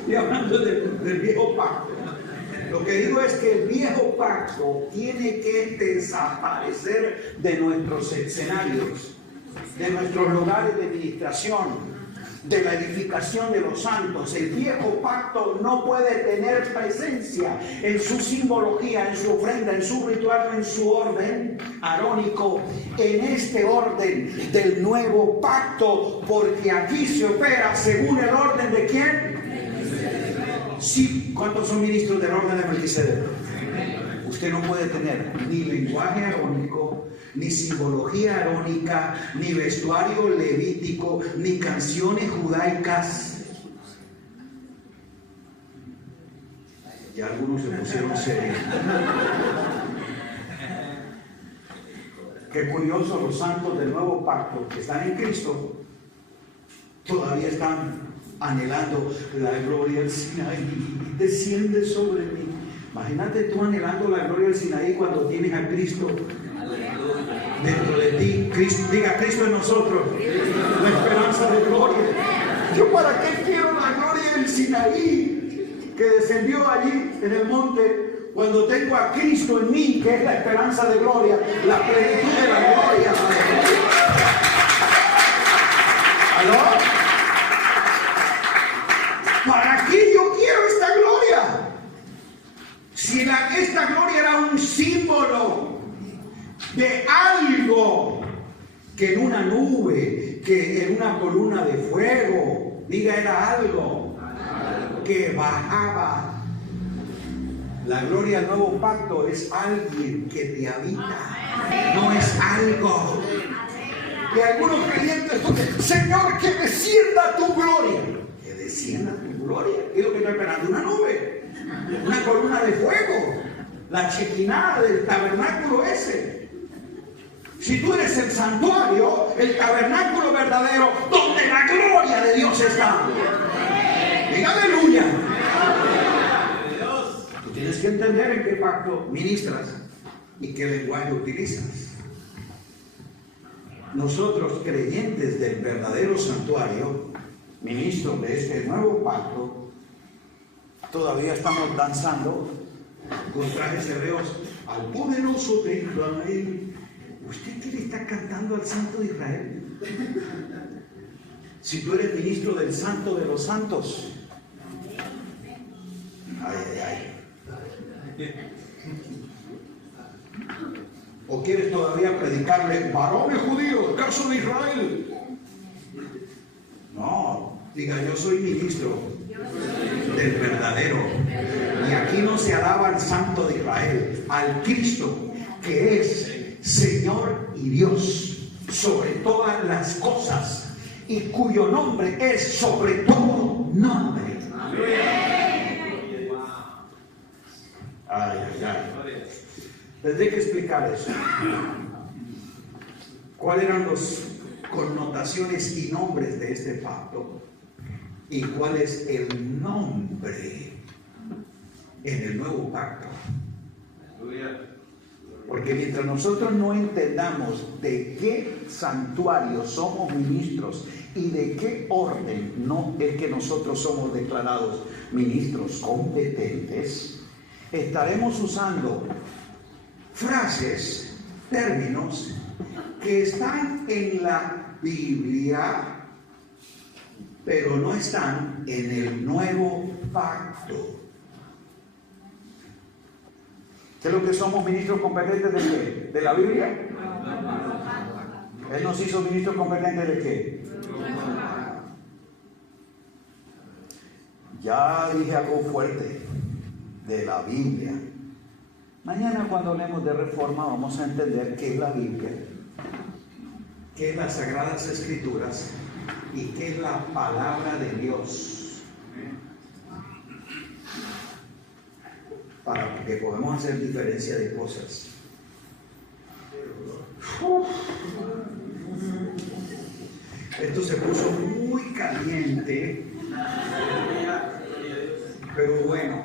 Estoy hablando del viejo pacto. Lo que digo es que el viejo pacto tiene que desaparecer de nuestros escenarios, de nuestros lugares de administración, de la edificación de los santos. El viejo pacto no puede tener presencia en su simbología, en su ofrenda, en su ritual, en su orden arónico, en este orden del nuevo pacto, porque aquí se opera según el orden de ¿quién? Sí, ¿cuántos son ministros del orden de Melquisedec? Usted no puede tener ni lenguaje arónico, ni simbología arónica, ni vestuario levítico, ni canciones judaicas. Ya algunos se pusieron serios. Qué curioso, los santos del nuevo pacto que están en Cristo todavía están anhelando la gloria del Sinaí. Desciende sobre mí. Imagínate tú anhelando la gloria del Sinaí cuando tienes a Cristo dentro de ti. Cristo, diga, Cristo en nosotros, la esperanza de gloria. ¿Yo para qué quiero la gloria del Sinaí que descendió allí en el monte cuando tengo a Cristo en mí, que es la esperanza de gloria, la plenitud de la gloria? ¿Aló? ¿Para qué yo quiero esta gloria? Si esta gloria era un símbolo de algo que en una nube, que en una columna de fuego, diga, era algo que bajaba. La gloria del nuevo pacto es alguien que te habita, no es algo. Que algunos creyentes dicen, Señor, que descienda tu gloria. Que descienda tu gloria. ¿Qué es lo que estoy esperando? Una nube, una columna de fuego, la chequinada del tabernáculo ese. Si tú eres el santuario, el tabernáculo verdadero, donde la gloria de Dios está. Diga aleluya. Tú tienes que entender en qué pacto ministras y qué lenguaje utilizas. Nosotros, creyentes del verdadero santuario, ministros de este nuevo pacto, todavía estamos danzando con trajes hebreos al poderoso de Israel. ¿Usted quiere estar cantando al Santo de Israel? Si tú eres ministro del Santo de los Santos. Ay, ay, ay. ¿O quieres todavía predicarle, varones judíos, caso de Israel? No, diga, yo soy ministro del verdadero. Y aquí no se alaba al Santo de Israel, al Cristo, que es Señor y Dios sobre todas las cosas, y cuyo nombre es sobre todo nombre. Ay, ay, ay. Tendré que explicar eso. ¿Cuáles eran las connotaciones y nombres de este pacto? ¿Y cuál es el nombre en el nuevo pacto? Porque mientras nosotros no entendamos de qué santuario somos ministros y de qué orden no es que nosotros somos declarados ministros competentes, estaremos usando frases, términos que están en la Biblia, pero no están en el nuevo pacto. ¿Qué es lo que somos ministros competentes de qué? ¿De la Biblia? Él nos hizo ministros competentes de qué. Ya dije algo fuerte de la Biblia. Mañana cuando hablemos de reforma vamos a entender qué es la Biblia, qué es las Sagradas Escrituras y qué es la palabra de Dios. Para que podamos hacer diferencia de cosas. Esto se puso muy caliente, pero bueno,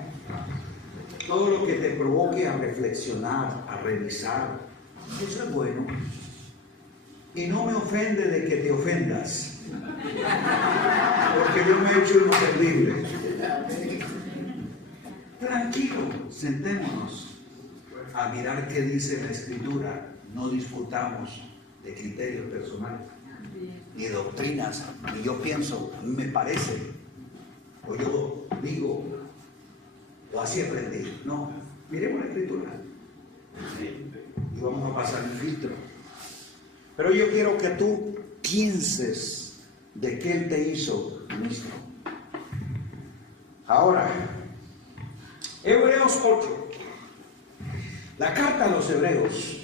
todo lo que te provoque a reflexionar, a revisar, eso es bueno. Y no me ofende de que te ofendas, porque yo me he hecho inofendible. Tranquilo, sentémonos a mirar qué dice la Escritura. No discutamos de criterios personales, ni doctrinas, ni yo pienso, me parece, o yo digo, o así aprendí. No, miremos la Escritura y vamos a pasar el filtro. Pero yo quiero que tú pienses de qué Él te hizo ministro. Ahora, Hebreos 8. La carta a los Hebreos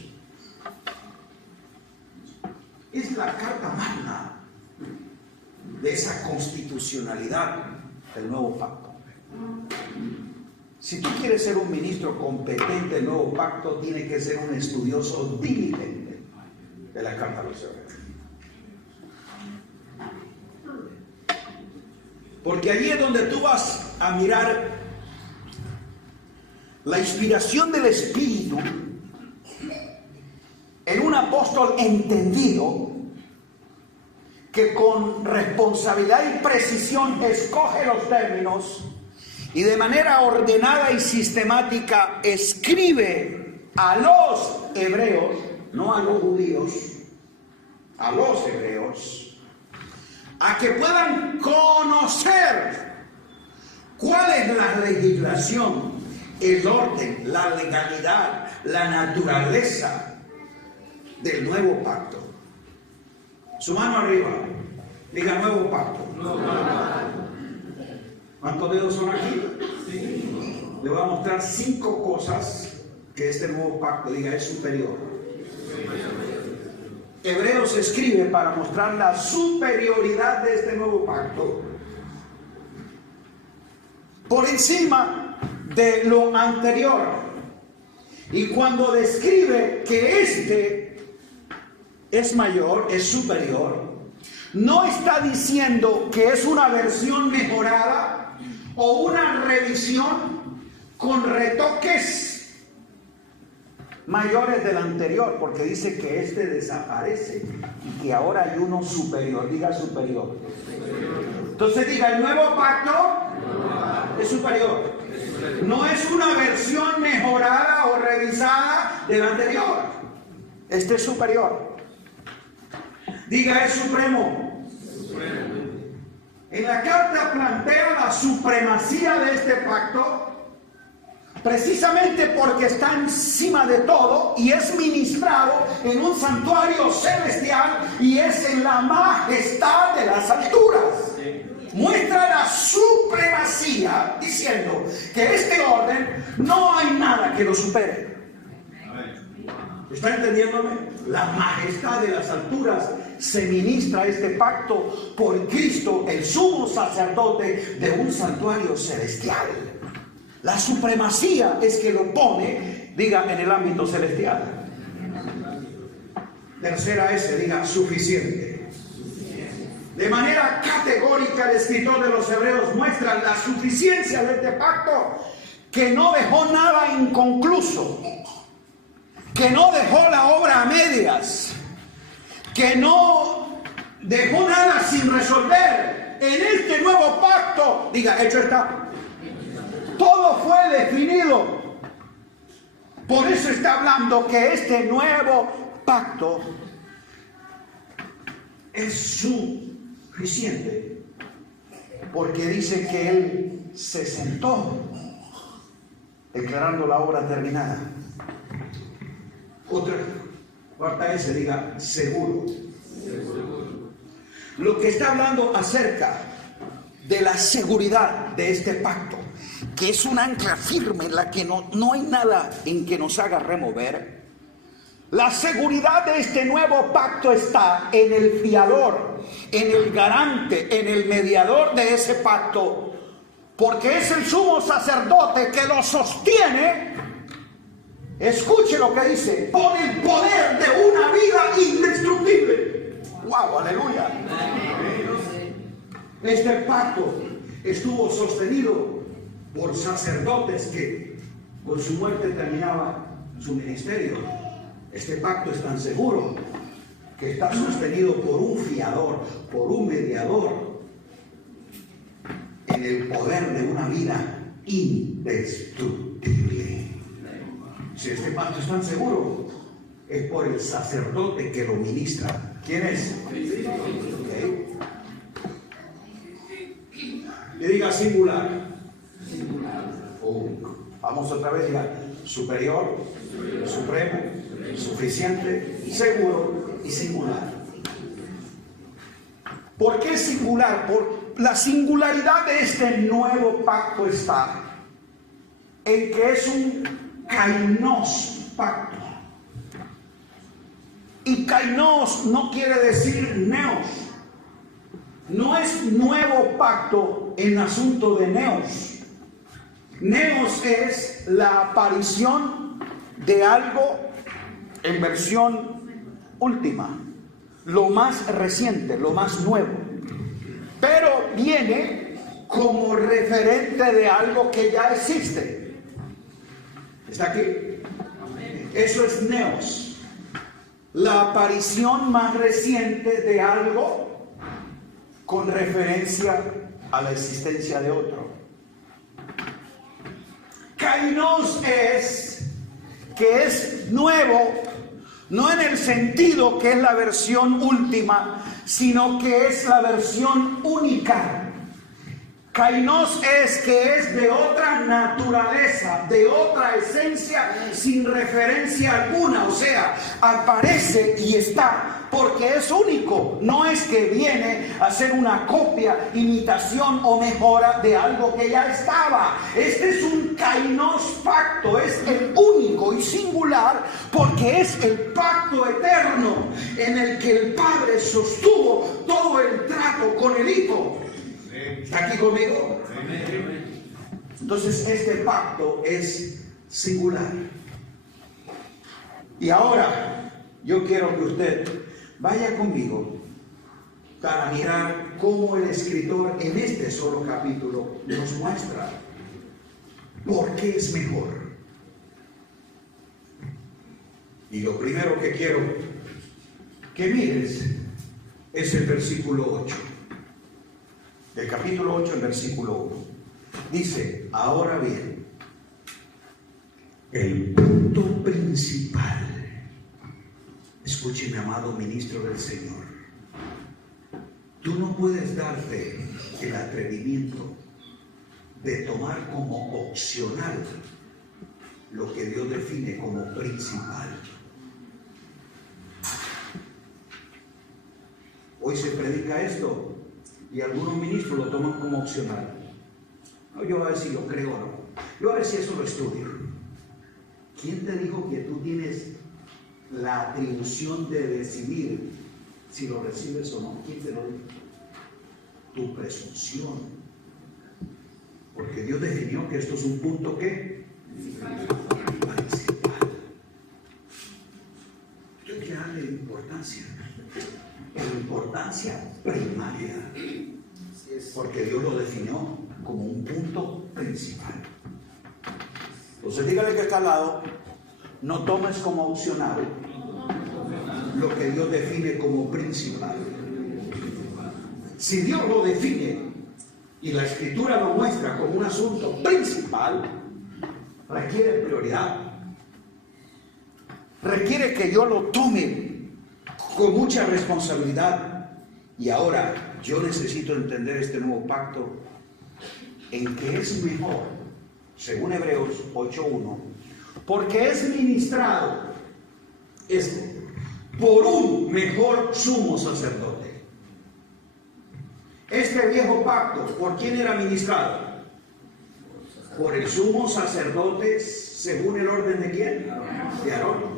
es la carta magna de esa constitucionalidad del nuevo pacto. Si tú quieres ser un ministro competente del nuevo pacto, tienes que ser un estudioso diligente de la carta a los Hebreos. Porque allí es donde tú vas a mirar la inspiración del Espíritu en un apóstol entendido que con responsabilidad y precisión escoge los términos y de manera ordenada y sistemática escribe a los hebreos, no a los judíos, a los hebreos, a que puedan conocer cuál es la legislación, el orden, la legalidad, la naturaleza del nuevo pacto. Su mano arriba, diga nuevo pacto. ¿Cuántos dedos son aquí? Le voy a mostrar 5 cosas que este nuevo pacto, diga, es superior. Hebreos escribe para mostrar la superioridad de este nuevo pacto por encima de lo anterior. Y cuando describe que este es mayor, es superior, no está diciendo que es una versión mejorada o una revisión con retoques mayores del anterior, porque dice que este desaparece y que ahora hay uno superior. Diga superior. Entonces diga, el nuevo pacto es superior. No es una versión mejorada o revisada del anterior. Este es superior. Diga, es supremo. En la carta plantea la supremacía de este pacto, precisamente porque está encima de todo y es ministrado en un santuario celestial y es en la majestad de las alturas. Muestra la supremacía diciendo que este orden no hay nada que lo supere. ¿Está entendiéndome? La majestad de las alturas se ministra este pacto por Cristo, el sumo sacerdote de un santuario celestial. La supremacía es que lo pone, diga, en el ámbito celestial. Tercera S, diga, suficiente. De manera categórica el escritor de los Hebreos muestra la suficiencia de este pacto, que no dejó nada inconcluso, que no dejó la obra a medias, que no dejó nada sin resolver. En este nuevo pacto, diga, hecho está. Todo fue definido. Por eso está hablando que este nuevo pacto es suficiente. Porque dice que Él se sentó declarando la obra terminada. Otra, cuarta S, diga, seguro. Lo que está hablando acerca de la seguridad de este pacto, que es un ancla firme en la que no hay nada en que nos haga remover. La seguridad de este nuevo pacto está en el fiador, en el garante, en el mediador de ese pacto, porque es el sumo sacerdote que lo sostiene. Escuche lo que dice: por el poder de una vida indestructible. ¡Wow! ¡Aleluya! Este pacto estuvo sostenido por sacerdotes que con su muerte terminaba su ministerio. Este pacto es tan seguro que está sostenido por un fiador, por un mediador, en el poder de una vida indestructible. Si este pacto es tan seguro, es por el sacerdote que lo ministra. ¿Quién es? Okay. Le diga singular. Vamos otra vez, diga superior, supremo, suficiente, seguro y singular. ¿Por qué singular? Por la singularidad de este nuevo pacto está en que es un kainos pacto. Y kainos no quiere decir neos. No es nuevo pacto en asunto de neos. Neos es la aparición de algo en versión última, lo más reciente, lo más nuevo. Pero viene como referente de algo que ya existe. ¿Está aquí? Eso es neos. La aparición más reciente de algo con referencia a la existencia de otro. Kainos es que es nuevo, no en el sentido que es la versión última, sino que es la versión única. Kainos es que es de otra naturaleza, de otra esencia, sin referencia alguna. O sea, aparece y está porque es único. No es que viene a ser una copia, imitación o mejora de algo que ya estaba. Este es un kainos pacto, es el único y singular porque es el pacto eterno en el que el Padre sostuvo todo el trato con el Hijo. ¿Está aquí conmigo? Entonces este pacto es singular. Y ahora yo quiero que usted vaya conmigo para mirar cómo el escritor en este solo capítulo nos muestra por qué es mejor. Y lo primero que quiero que mires es el versículo 8. Del capítulo 8, el versículo 1. Dice: ahora bien, el punto principal, escuche, mi amado ministro del Señor, tú no puedes darte el atrevimiento de tomar como opcional lo que Dios define como principal. Hoy se predica esto y algunos ministros lo toman como opcional. No, yo a ver si lo creo o no. Yo a ver si eso lo estudio. ¿Quién te dijo que tú tienes la atribución de decidir si lo recibes o no? ¿Quién te lo dijo? Tu presunción. Porque Dios definió que esto es un punto que principal. Esto hay que darle importancia primaria, porque Dios lo definió como un punto principal. Entonces dígale que está al lado, no tomes como opcional lo que Dios define como principal. Si Dios lo define y la Escritura lo muestra como un asunto principal, requiere prioridad. Requiere que yo lo tome con mucha responsabilidad. Y ahora yo necesito entender este nuevo pacto en que es mejor, según Hebreos 8:1, porque es ministrado por un mejor sumo sacerdote. Este viejo pacto, ¿por quién era ministrado? Por el sumo sacerdote, según el orden de quién? De Aarón.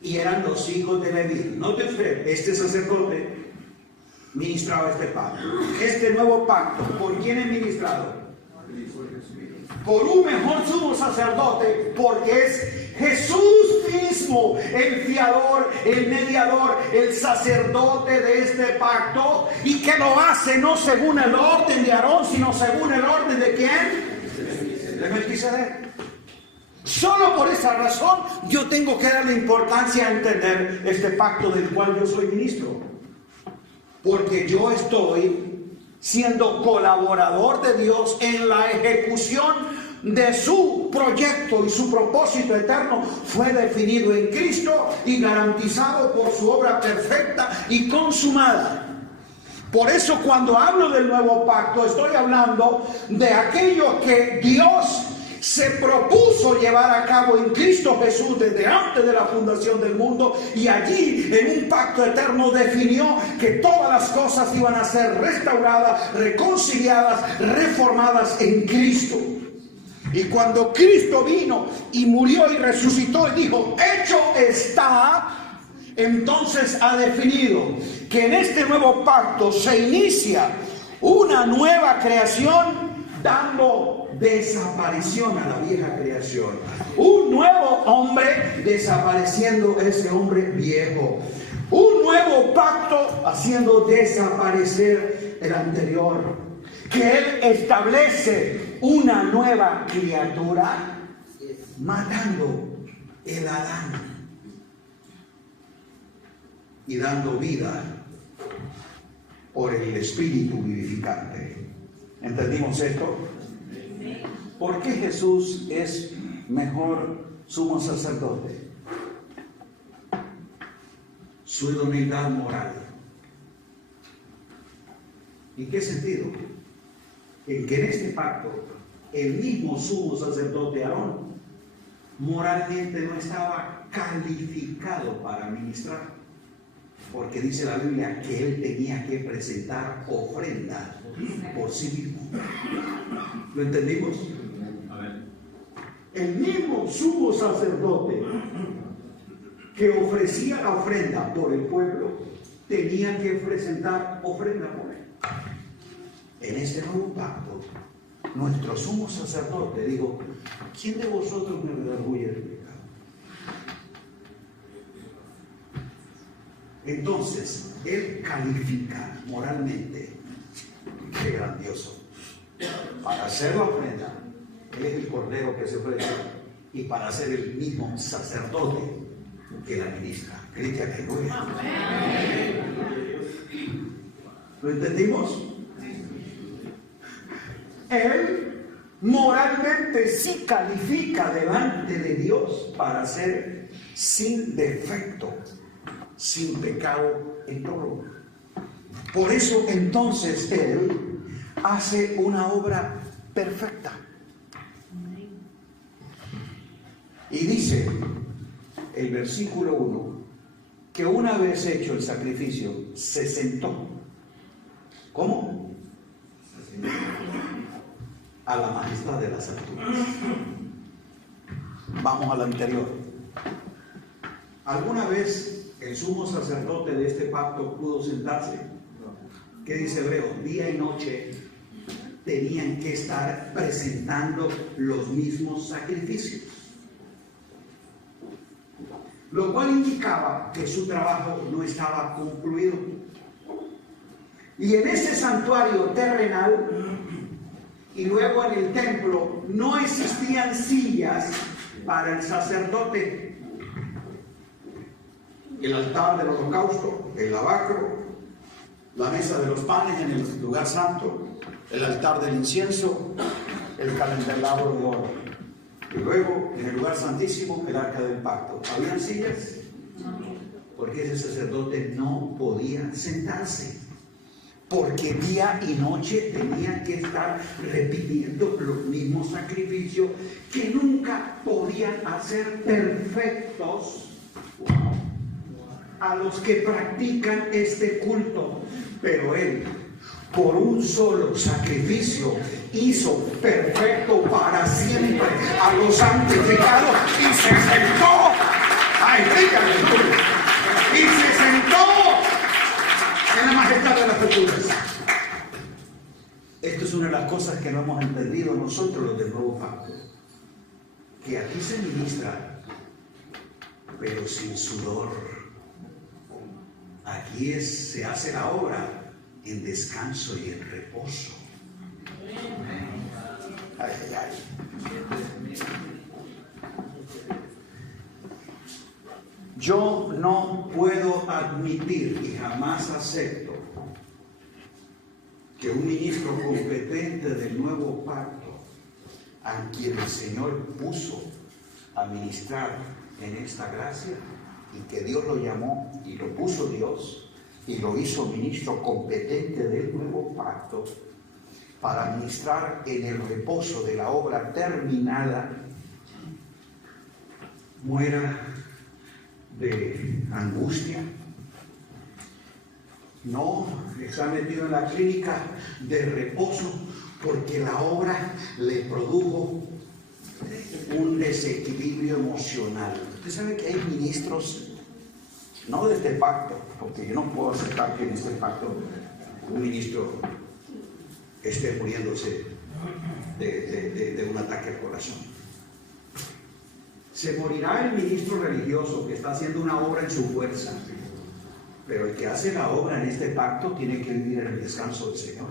Y eran los hijos de Leví. Note usted, este sacerdote ministraba este pacto. Este nuevo pacto, ¿por quién es ministrado? Por un mejor sumo sacerdote, porque es Jesús mismo el fiador, el mediador, el sacerdote de este pacto, y que lo hace no según el orden de Aarón, sino según el orden de ¿quién? De Melquisedec. Solo por esa razón yo tengo que darle importancia a entender este pacto del cual yo soy ministro, porque yo estoy siendo colaborador de Dios en la ejecución de su proyecto, y su propósito eterno fue definido en Cristo y garantizado por su obra perfecta y consumada. Por eso cuando hablo del nuevo pacto estoy hablando de aquello que Dios se propuso llevar a cabo en Cristo Jesús desde antes de la fundación del mundo, y allí en un pacto eterno definió que todas las cosas iban a ser restauradas, reconciliadas, reformadas en Cristo. Y cuando Cristo vino y murió y resucitó y dijo, hecho está, entonces ha definido que en este nuevo pacto se inicia una nueva creación, dando desaparición a la vieja creación. Un nuevo hombre desapareciendo ese hombre viejo. Un nuevo pacto haciendo desaparecer el anterior. Que Él establece una nueva criatura, matando el Adán y dando vida por el Espíritu vivificante. ¿Entendimos esto? ¿Por qué Jesús es mejor sumo sacerdote? Su idoneidad moral. ¿En qué sentido? En que en este pacto el mismo sumo sacerdote Aarón moralmente no estaba calificado para ministrar, porque dice la Biblia que él tenía que presentar ofrenda por sí mismo. ¿Lo entendimos? El mismo sumo sacerdote que ofrecía la ofrenda por el pueblo tenía que presentar ofrenda por él. En este nuevo pacto, nuestro sumo sacerdote dijo, ¿quién de vosotros me redarguye el pecado? Entonces, él califica moralmente, qué grandioso, para hacer la ofrenda. Él es el cordero que se ofrece, y para ser el mismo sacerdote que la ministra. Cristian, aleluya. ¿Lo entendimos? Él moralmente sí califica delante de Dios para ser sin defecto, sin pecado en todo. Por eso entonces Él hace una obra perfecta. Y dice el versículo 1 que una vez hecho el sacrificio se sentó. ¿Cómo? A la majestad de las alturas. Vamos al anterior. ¿Alguna vez el sumo sacerdote de este pacto pudo sentarse? ¿Qué dice Hebreo? Día y noche tenían que estar presentando los mismos sacrificios, lo cual indicaba que su trabajo no estaba concluido. Y en ese santuario terrenal y luego en el templo no existían sillas para el sacerdote. El altar del holocausto, el lavacro, la mesa de los panes en el lugar santo, el altar del incienso, el candelabro de oro. Y luego, en el lugar santísimo, el arca del pacto. ¿Habían sillas? Porque ese sacerdote no podía sentarse. Porque día y noche tenía que estar repitiendo los mismos sacrificios que nunca podían hacer perfectos a los que practican este culto. Pero él, por un solo sacrificio, hizo perfecto para siempre a los santificados y se sentó. ¡Ay, dígale! Y se sentó en la majestad de las alturas. Esto es una de las cosas que no hemos entendido nosotros los del nuevo pacto. Que aquí se ministra, pero sin sudor. Aquí se hace la obra en descanso y en reposo. Ay, ay, ay. Yo no puedo admitir y jamás acepto que un ministro competente del nuevo pacto, a quien el Señor puso a ministrar en esta gracia, y que Dios lo llamó y lo puso Dios y lo hizo ministro competente del nuevo pacto para ministrar en el reposo de la obra terminada, muera de angustia, no está metido en la clínica de reposo porque la obra le produjo un desequilibrio emocional. Usted sabe que hay ministros, no de este pacto, porque yo no puedo aceptar que en este pacto un ministro esté muriéndose de un ataque al corazón. Se morirá el ministro religioso que está haciendo una obra en su fuerza, pero el que hace la obra en este pacto tiene que vivir en el descanso del Señor.